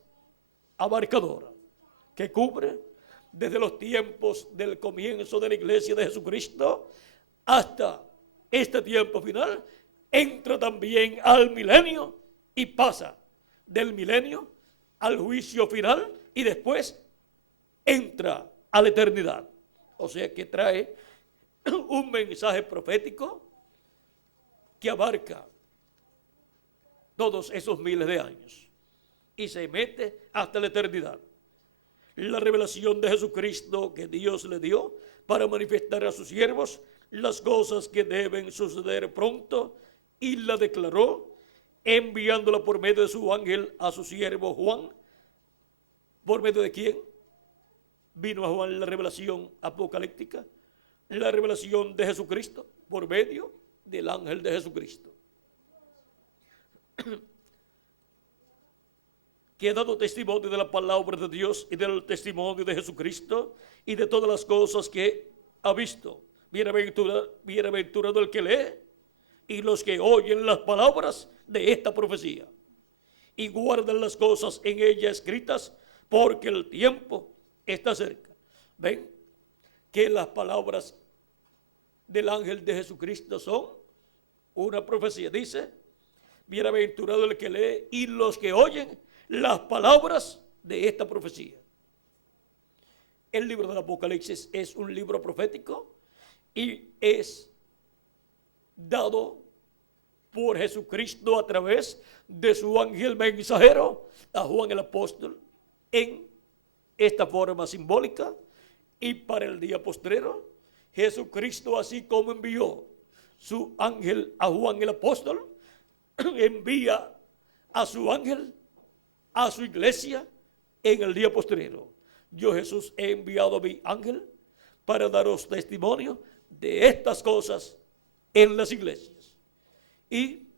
abarcadora, que cubre desde los tiempos del comienzo de la iglesia de Jesucristo hasta este tiempo final. Entra también al milenio y pasa del milenio al juicio final y después entra a la eternidad. O sea que trae un mensaje profético que abarca todos esos miles de años y se mete hasta la eternidad. La revelación de Jesucristo que Dios le dio para manifestar a sus siervos las cosas que deben suceder pronto, y la declaró enviándola por medio de su ángel a su siervo Juan. ¿Por medio de quién vino a Juan la revelación apocalíptica? La revelación de Jesucristo por medio del ángel de Jesucristo, que ha dado testimonio de la palabra de Dios y del testimonio de Jesucristo y de todas las cosas que ha visto. Bienaventurado el que lee y los que oyen las palabras de esta profecía y guardan las cosas en ella escritas, porque el tiempo está cerca. Ven que las palabras del ángel de Jesucristo son una profecía. Dice: bienaventurado el que lee y los que oyen las palabras de esta profecía. El libro del Apocalipsis es un libro profético y es dado por Jesucristo a través de su ángel mensajero a Juan el apóstol en esta forma simbólica. Y para el día postrero, Jesucristo, así como envió su ángel a Juan el apóstol, envía a su ángel a su iglesia en el día postrero. Yo, Jesús, he enviado a mi ángel para daros testimonio de estas cosas en las iglesias. Y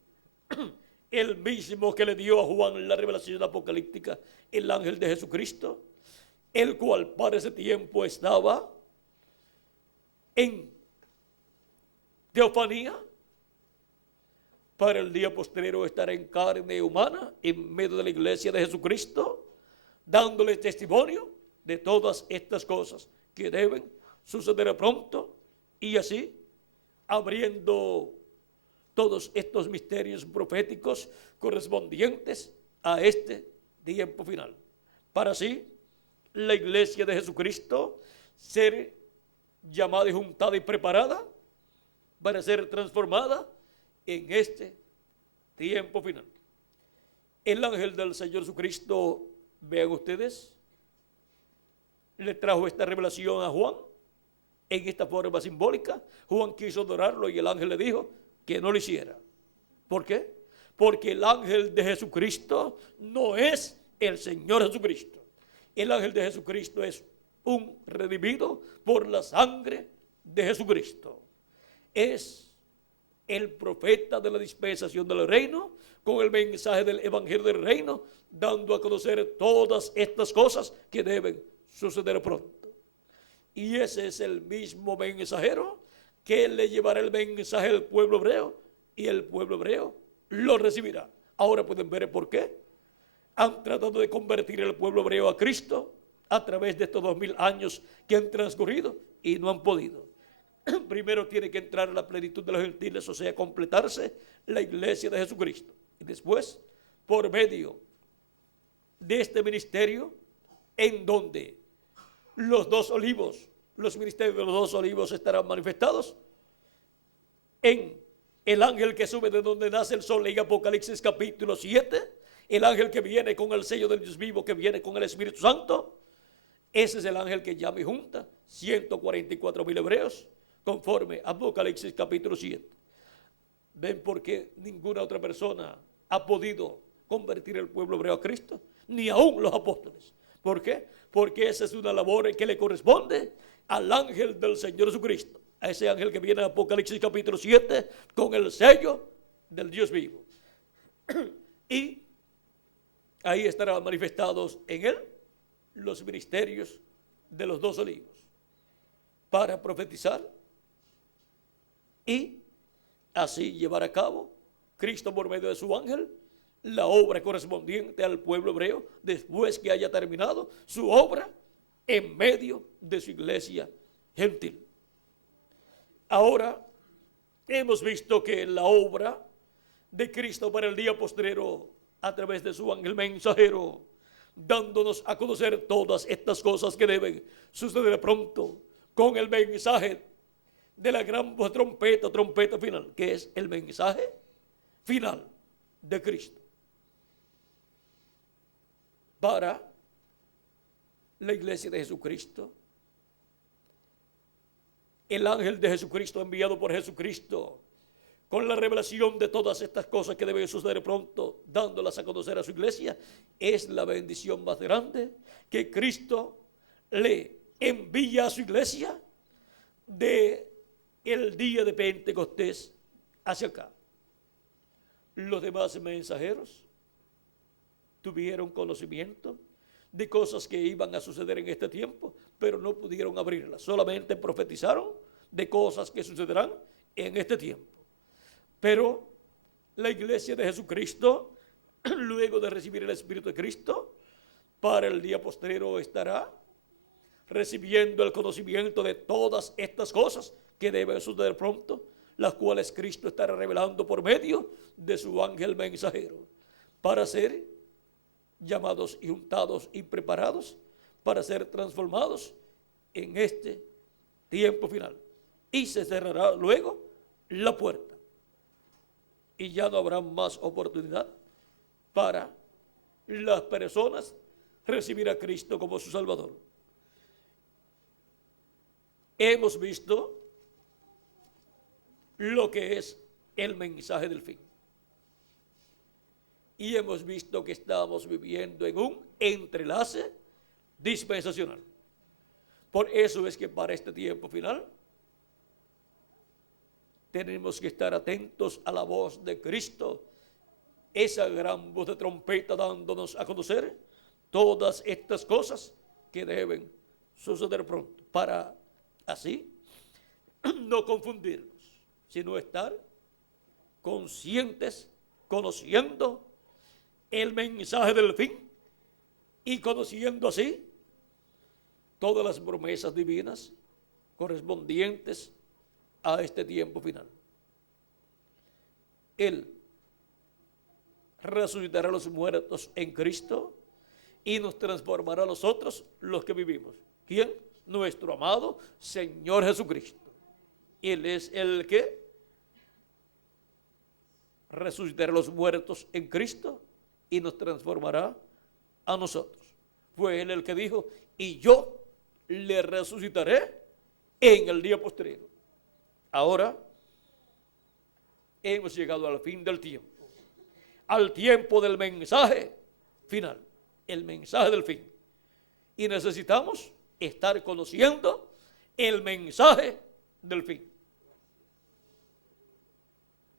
el mismo que le dio a Juan la revelación apocalíptica, el ángel de Jesucristo, el cual para ese tiempo estaba en teofanía, para el día postrero estará en carne humana en medio de la iglesia de Jesucristo, dándole testimonio de todas estas cosas que deben suceder pronto, y así abriendo todos estos misterios proféticos correspondientes a este tiempo final, para así la iglesia de Jesucristo ser llamada y juntada y preparada para ser transformada en este tiempo final. El ángel del Señor Jesucristo, vean ustedes, le trajo esta revelación a Juan en esta forma simbólica. Juan quiso adorarlo y el ángel le dijo que no lo hiciera. ¿Por qué? Porque el ángel de Jesucristo no es el Señor Jesucristo. El ángel de Jesucristo es un redimido por la sangre de Jesucristo. Es el profeta de la dispensación del reino, con el mensaje del evangelio del reino, dando a conocer todas estas cosas que deben suceder pronto. Y ese es el mismo mensajero que le llevará el mensaje al pueblo hebreo, y el pueblo hebreo lo recibirá. Ahora pueden ver por qué han tratado de convertir el pueblo hebreo a Cristo a través de estos 2000 años que han transcurrido y no han podido. Primero tiene que entrar a la plenitud de los gentiles, o sea, completarse la iglesia de Jesucristo. Y después, por medio de este ministerio, en donde los dos olivos, los ministerios de los dos olivos estarán manifestados, en el ángel que sube de donde nace el sol en Apocalipsis capítulo 7, el ángel que viene con el sello del Dios vivo, que viene con el Espíritu Santo. Ese es el ángel que llama y junta 144,000 hebreos, conforme a Apocalipsis capítulo 7. ¿Ven por qué ninguna otra persona ha podido convertir el pueblo hebreo a Cristo? Ni aún los apóstoles. ¿Por qué? Porque esa es una labor que le corresponde al ángel del Señor Jesucristo, a ese ángel que viene en Apocalipsis capítulo 7 con el sello del Dios vivo. Y ahí estarán manifestados en él los ministerios de los dos olivos para profetizar y así llevar a cabo Cristo por medio de su ángel la obra correspondiente al pueblo hebreo después que haya terminado su obra en medio de su iglesia gentil. Ahora hemos visto que la obra de Cristo para el día postrero a través de su ángel mensajero, dándonos a conocer todas estas cosas que deben suceder pronto, con el mensaje de la gran trompeta, trompeta final, que es el mensaje final de Cristo para la iglesia de Jesucristo. El ángel de Jesucristo enviado por Jesucristo con la revelación de todas estas cosas que deben suceder pronto, dándolas a conocer a su iglesia, es la bendición más grande que Cristo le envía a su iglesia de el día de Pentecostés hacia acá. Los demás mensajeros tuvieron conocimiento de cosas que iban a suceder en este tiempo, pero no pudieron abrirlas. Solamente profetizaron de cosas que sucederán en este tiempo. Pero la iglesia de Jesucristo, luego de recibir el Espíritu de Cristo, para el día postrero estará recibiendo el conocimiento de todas estas cosas que deben suceder pronto, las cuales Cristo estará revelando por medio de su ángel mensajero, para ser llamados y untados y preparados para ser transformados en este tiempo final. Y se cerrará luego la puerta. Y ya no habrá más oportunidad para las personas recibir a Cristo como su Salvador. Hemos visto lo que es el mensaje del fin. Y hemos visto que estamos viviendo en un entrelace dispensacional. Por eso es que para este tiempo final tenemos que estar atentos a la voz de Cristo, esa gran voz de trompeta dándonos a conocer todas estas cosas que deben suceder pronto, para así no confundirnos, sino estar conscientes, conociendo el mensaje del fin y conociendo así todas las promesas divinas correspondientes a este tiempo final. Él resucitará a los muertos en Cristo y nos transformará a nosotros los que vivimos. ¿Quién? Nuestro amado Señor Jesucristo. Él es el que resucitará a los muertos en Cristo y nos transformará a nosotros. Fue Él el que dijo, y yo le resucitaré en el día postrero. Ahora hemos llegado al fin del tiempo, al tiempo del mensaje final, el mensaje del fin. Y necesitamos estar conociendo el mensaje del fin.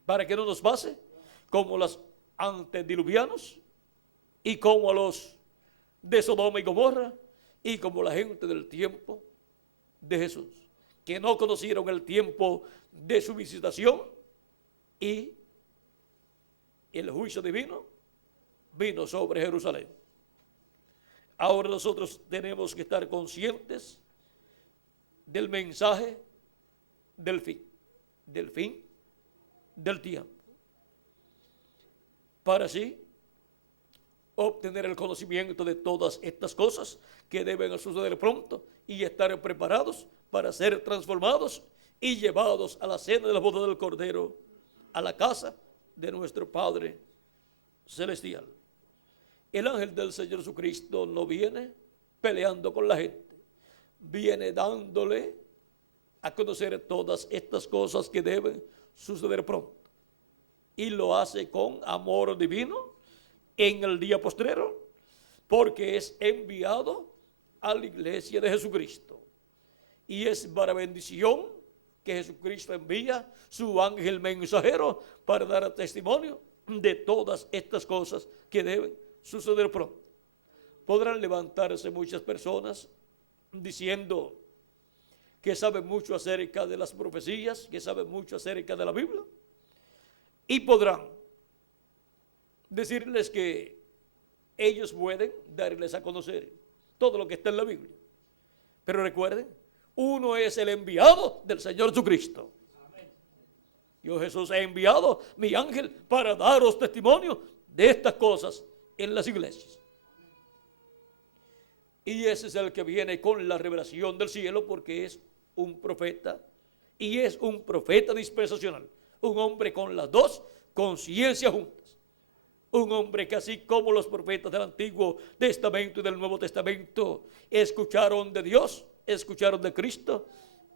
Para que no nos pase como los antediluvianos y como a los de Sodoma y Gomorra y como la gente del tiempo de Jesús, que no conocieron el tiempo de su visitación y el juicio divino vino sobre Jerusalén. Ahora nosotros tenemos que estar conscientes del mensaje del fin del tiempo, para así obtener el conocimiento de todas estas cosas que deben suceder pronto y estar preparados para ser transformados y llevados a la cena de la boda del Cordero, a la casa de nuestro Padre Celestial. El ángel del Señor Jesucristo no viene peleando con la gente, viene dándole a conocer todas estas cosas que deben suceder pronto, y lo hace con amor divino en el día postrero, porque es enviado a la iglesia de Jesucristo, y es para bendición que Jesucristo envía su ángel mensajero para dar testimonio de todas estas cosas que deben suceder pronto. Podrán levantarse muchas personas diciendo que saben mucho acerca de las profecías, que saben mucho acerca de la Biblia, y podrán decirles que ellos pueden darles a conocer todo lo que está en la Biblia. Pero recuerden, uno es el enviado del Señor Jesucristo. Yo, Jesús, he enviado mi ángel para daros testimonio de estas cosas en las iglesias. Y ese es el que viene con la revelación del cielo, porque es un profeta, y es un profeta dispensacional, un hombre con las dos conciencias juntas, un hombre que así como los profetas del Antiguo Testamento y del Nuevo Testamento escucharon de Dios, escucharon de Cristo,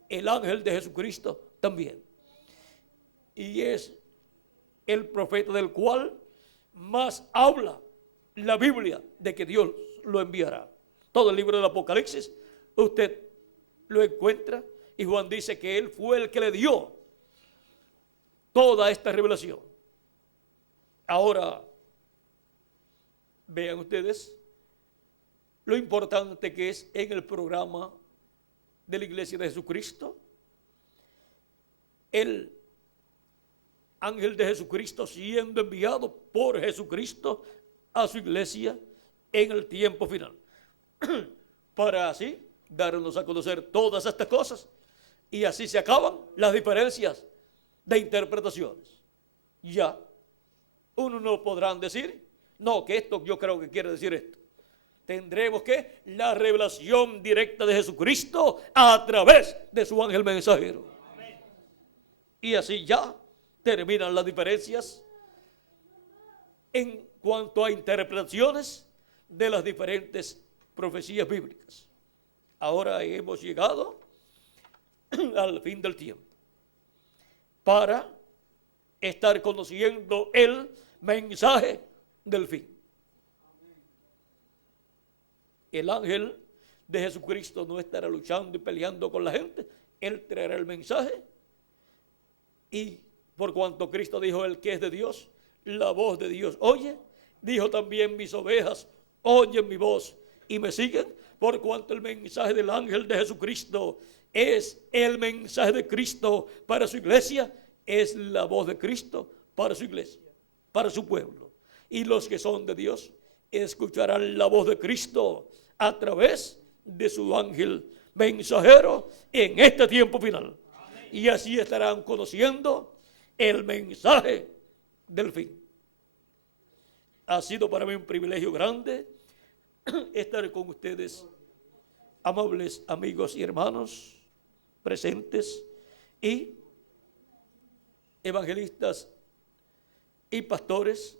el ángel de Jesucristo también, y es el profeta del cual más habla la Biblia de que Dios lo enviará. Todo el libro del Apocalipsis usted lo encuentra, y Juan dice que él fue el que le dio toda esta revelación. Ahora vean ustedes lo importante que es en el programa de la iglesia de Jesucristo, el ángel de Jesucristo siendo enviado por Jesucristo a su iglesia en el tiempo final, para así darnos a conocer todas estas cosas, y así se acaban las diferencias de interpretaciones. Ya uno no podrán decir, no, que esto yo creo que quiere decir esto. Tendremos que la revelación directa de Jesucristo a través de su ángel mensajero. Amén. Y así ya terminan las diferencias en cuanto a interpretaciones de las diferentes profecías bíblicas. Ahora hemos llegado al fin del tiempo para estar conociendo el mensaje del fin. El ángel de Jesucristo no estará luchando y peleando con la gente, él traerá el mensaje, y por cuanto Cristo dijo, el que es de Dios, la voz de Dios oye, dijo también, mis ovejas oyen mi voz y me siguen. Por cuanto el mensaje del ángel de Jesucristo es el mensaje de Cristo para su iglesia, es la voz de Cristo para su iglesia, para su pueblo. Y los que son de Dios escucharán la voz de Cristo a través de su ángel mensajero en este tiempo final. Amén. Y así estarán conociendo el mensaje del fin. Ha sido para mí un privilegio grande estar con ustedes, amables amigos y hermanos presentes y evangelistas y pastores,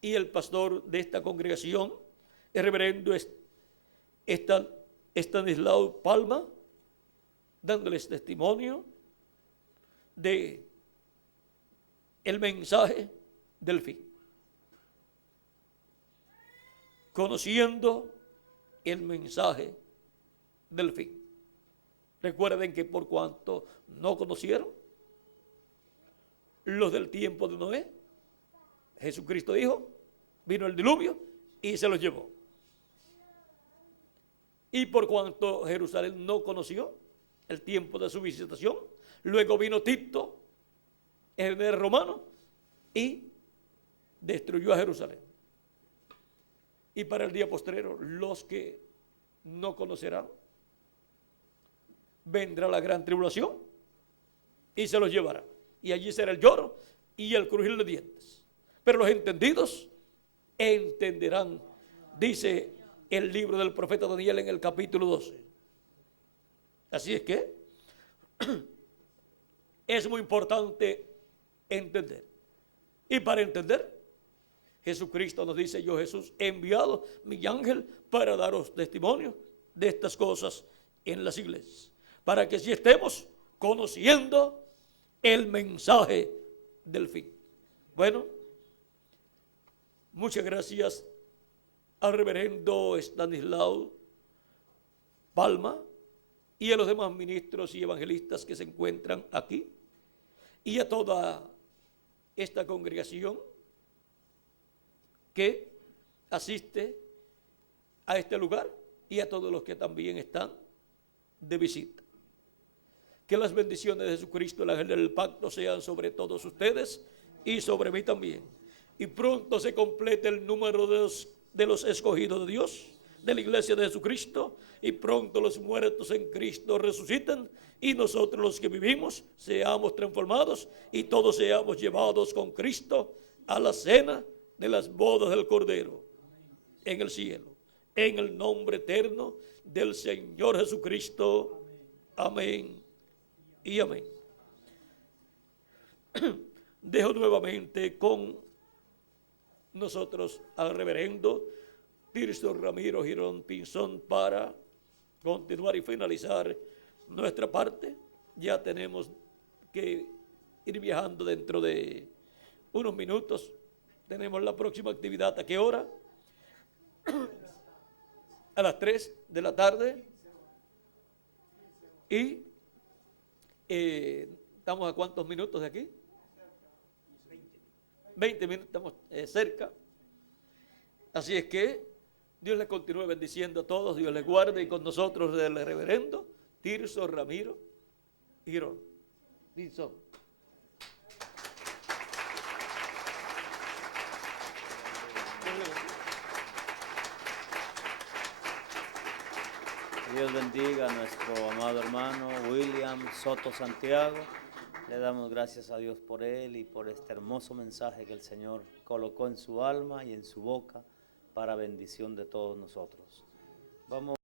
y el pastor de esta congregación, el reverendo Estanislao Palma, dándoles testimonio de el mensaje del fin, conociendo el mensaje del fin. Recuerden que por cuanto no conocieron los del tiempo de Noé, Jesucristo dijo, vino el diluvio y se los llevó. Y por cuanto Jerusalén no conoció el tiempo de su visitación, luego vino Tito, el romano, y destruyó a Jerusalén. Y para el día postrero, los que no conocerán, vendrá la gran tribulación y se los llevará. Y allí será el lloro y el crujir de dientes. Pero los entendidos entenderán, dice el libro del profeta Daniel en el capítulo 12. Así es que es muy importante entender. Y para entender, Jesucristo nos dice, yo Jesús he enviado mi ángel para daros testimonio de estas cosas en las iglesias, para que si estemos conociendo el mensaje del fin. Bueno, muchas gracias al reverendo Estanislao Palma y a los demás ministros y evangelistas que se encuentran aquí, y a toda esta congregación que asiste a este lugar y a todos los que también están de visita. Que las bendiciones de Jesucristo, el ángel del pacto, sean sobre todos ustedes y sobre mí también. Y pronto se complete el número de los escogidos de Dios, de la iglesia de Jesucristo, y pronto los muertos en Cristo resuciten, y nosotros los que vivimos seamos transformados y todos seamos llevados con Cristo a la cena de las bodas del Cordero en el cielo, en el nombre eterno del Señor Jesucristo. Amén y amén. Dejo nuevamente con nosotros al reverendo Tirso Ramiro Girón Pinzón para continuar y finalizar nuestra parte. Ya tenemos que ir viajando dentro de unos minutos. Tenemos la próxima actividad, ¿a qué hora? A las 3 de la tarde. Y ¿estamos a cuántos minutos de aquí? 20 minutos, estamos cerca. Así es que Dios les continúe bendiciendo a todos, Dios les guarde, y con nosotros el reverendo Tirso Ramiro Girón Pinzón. Dios bendiga a nuestro amado hermano William Soto Santiago. Le damos gracias a Dios por él y por este hermoso mensaje que el Señor colocó en su alma y en su boca para bendición de todos nosotros. Vamos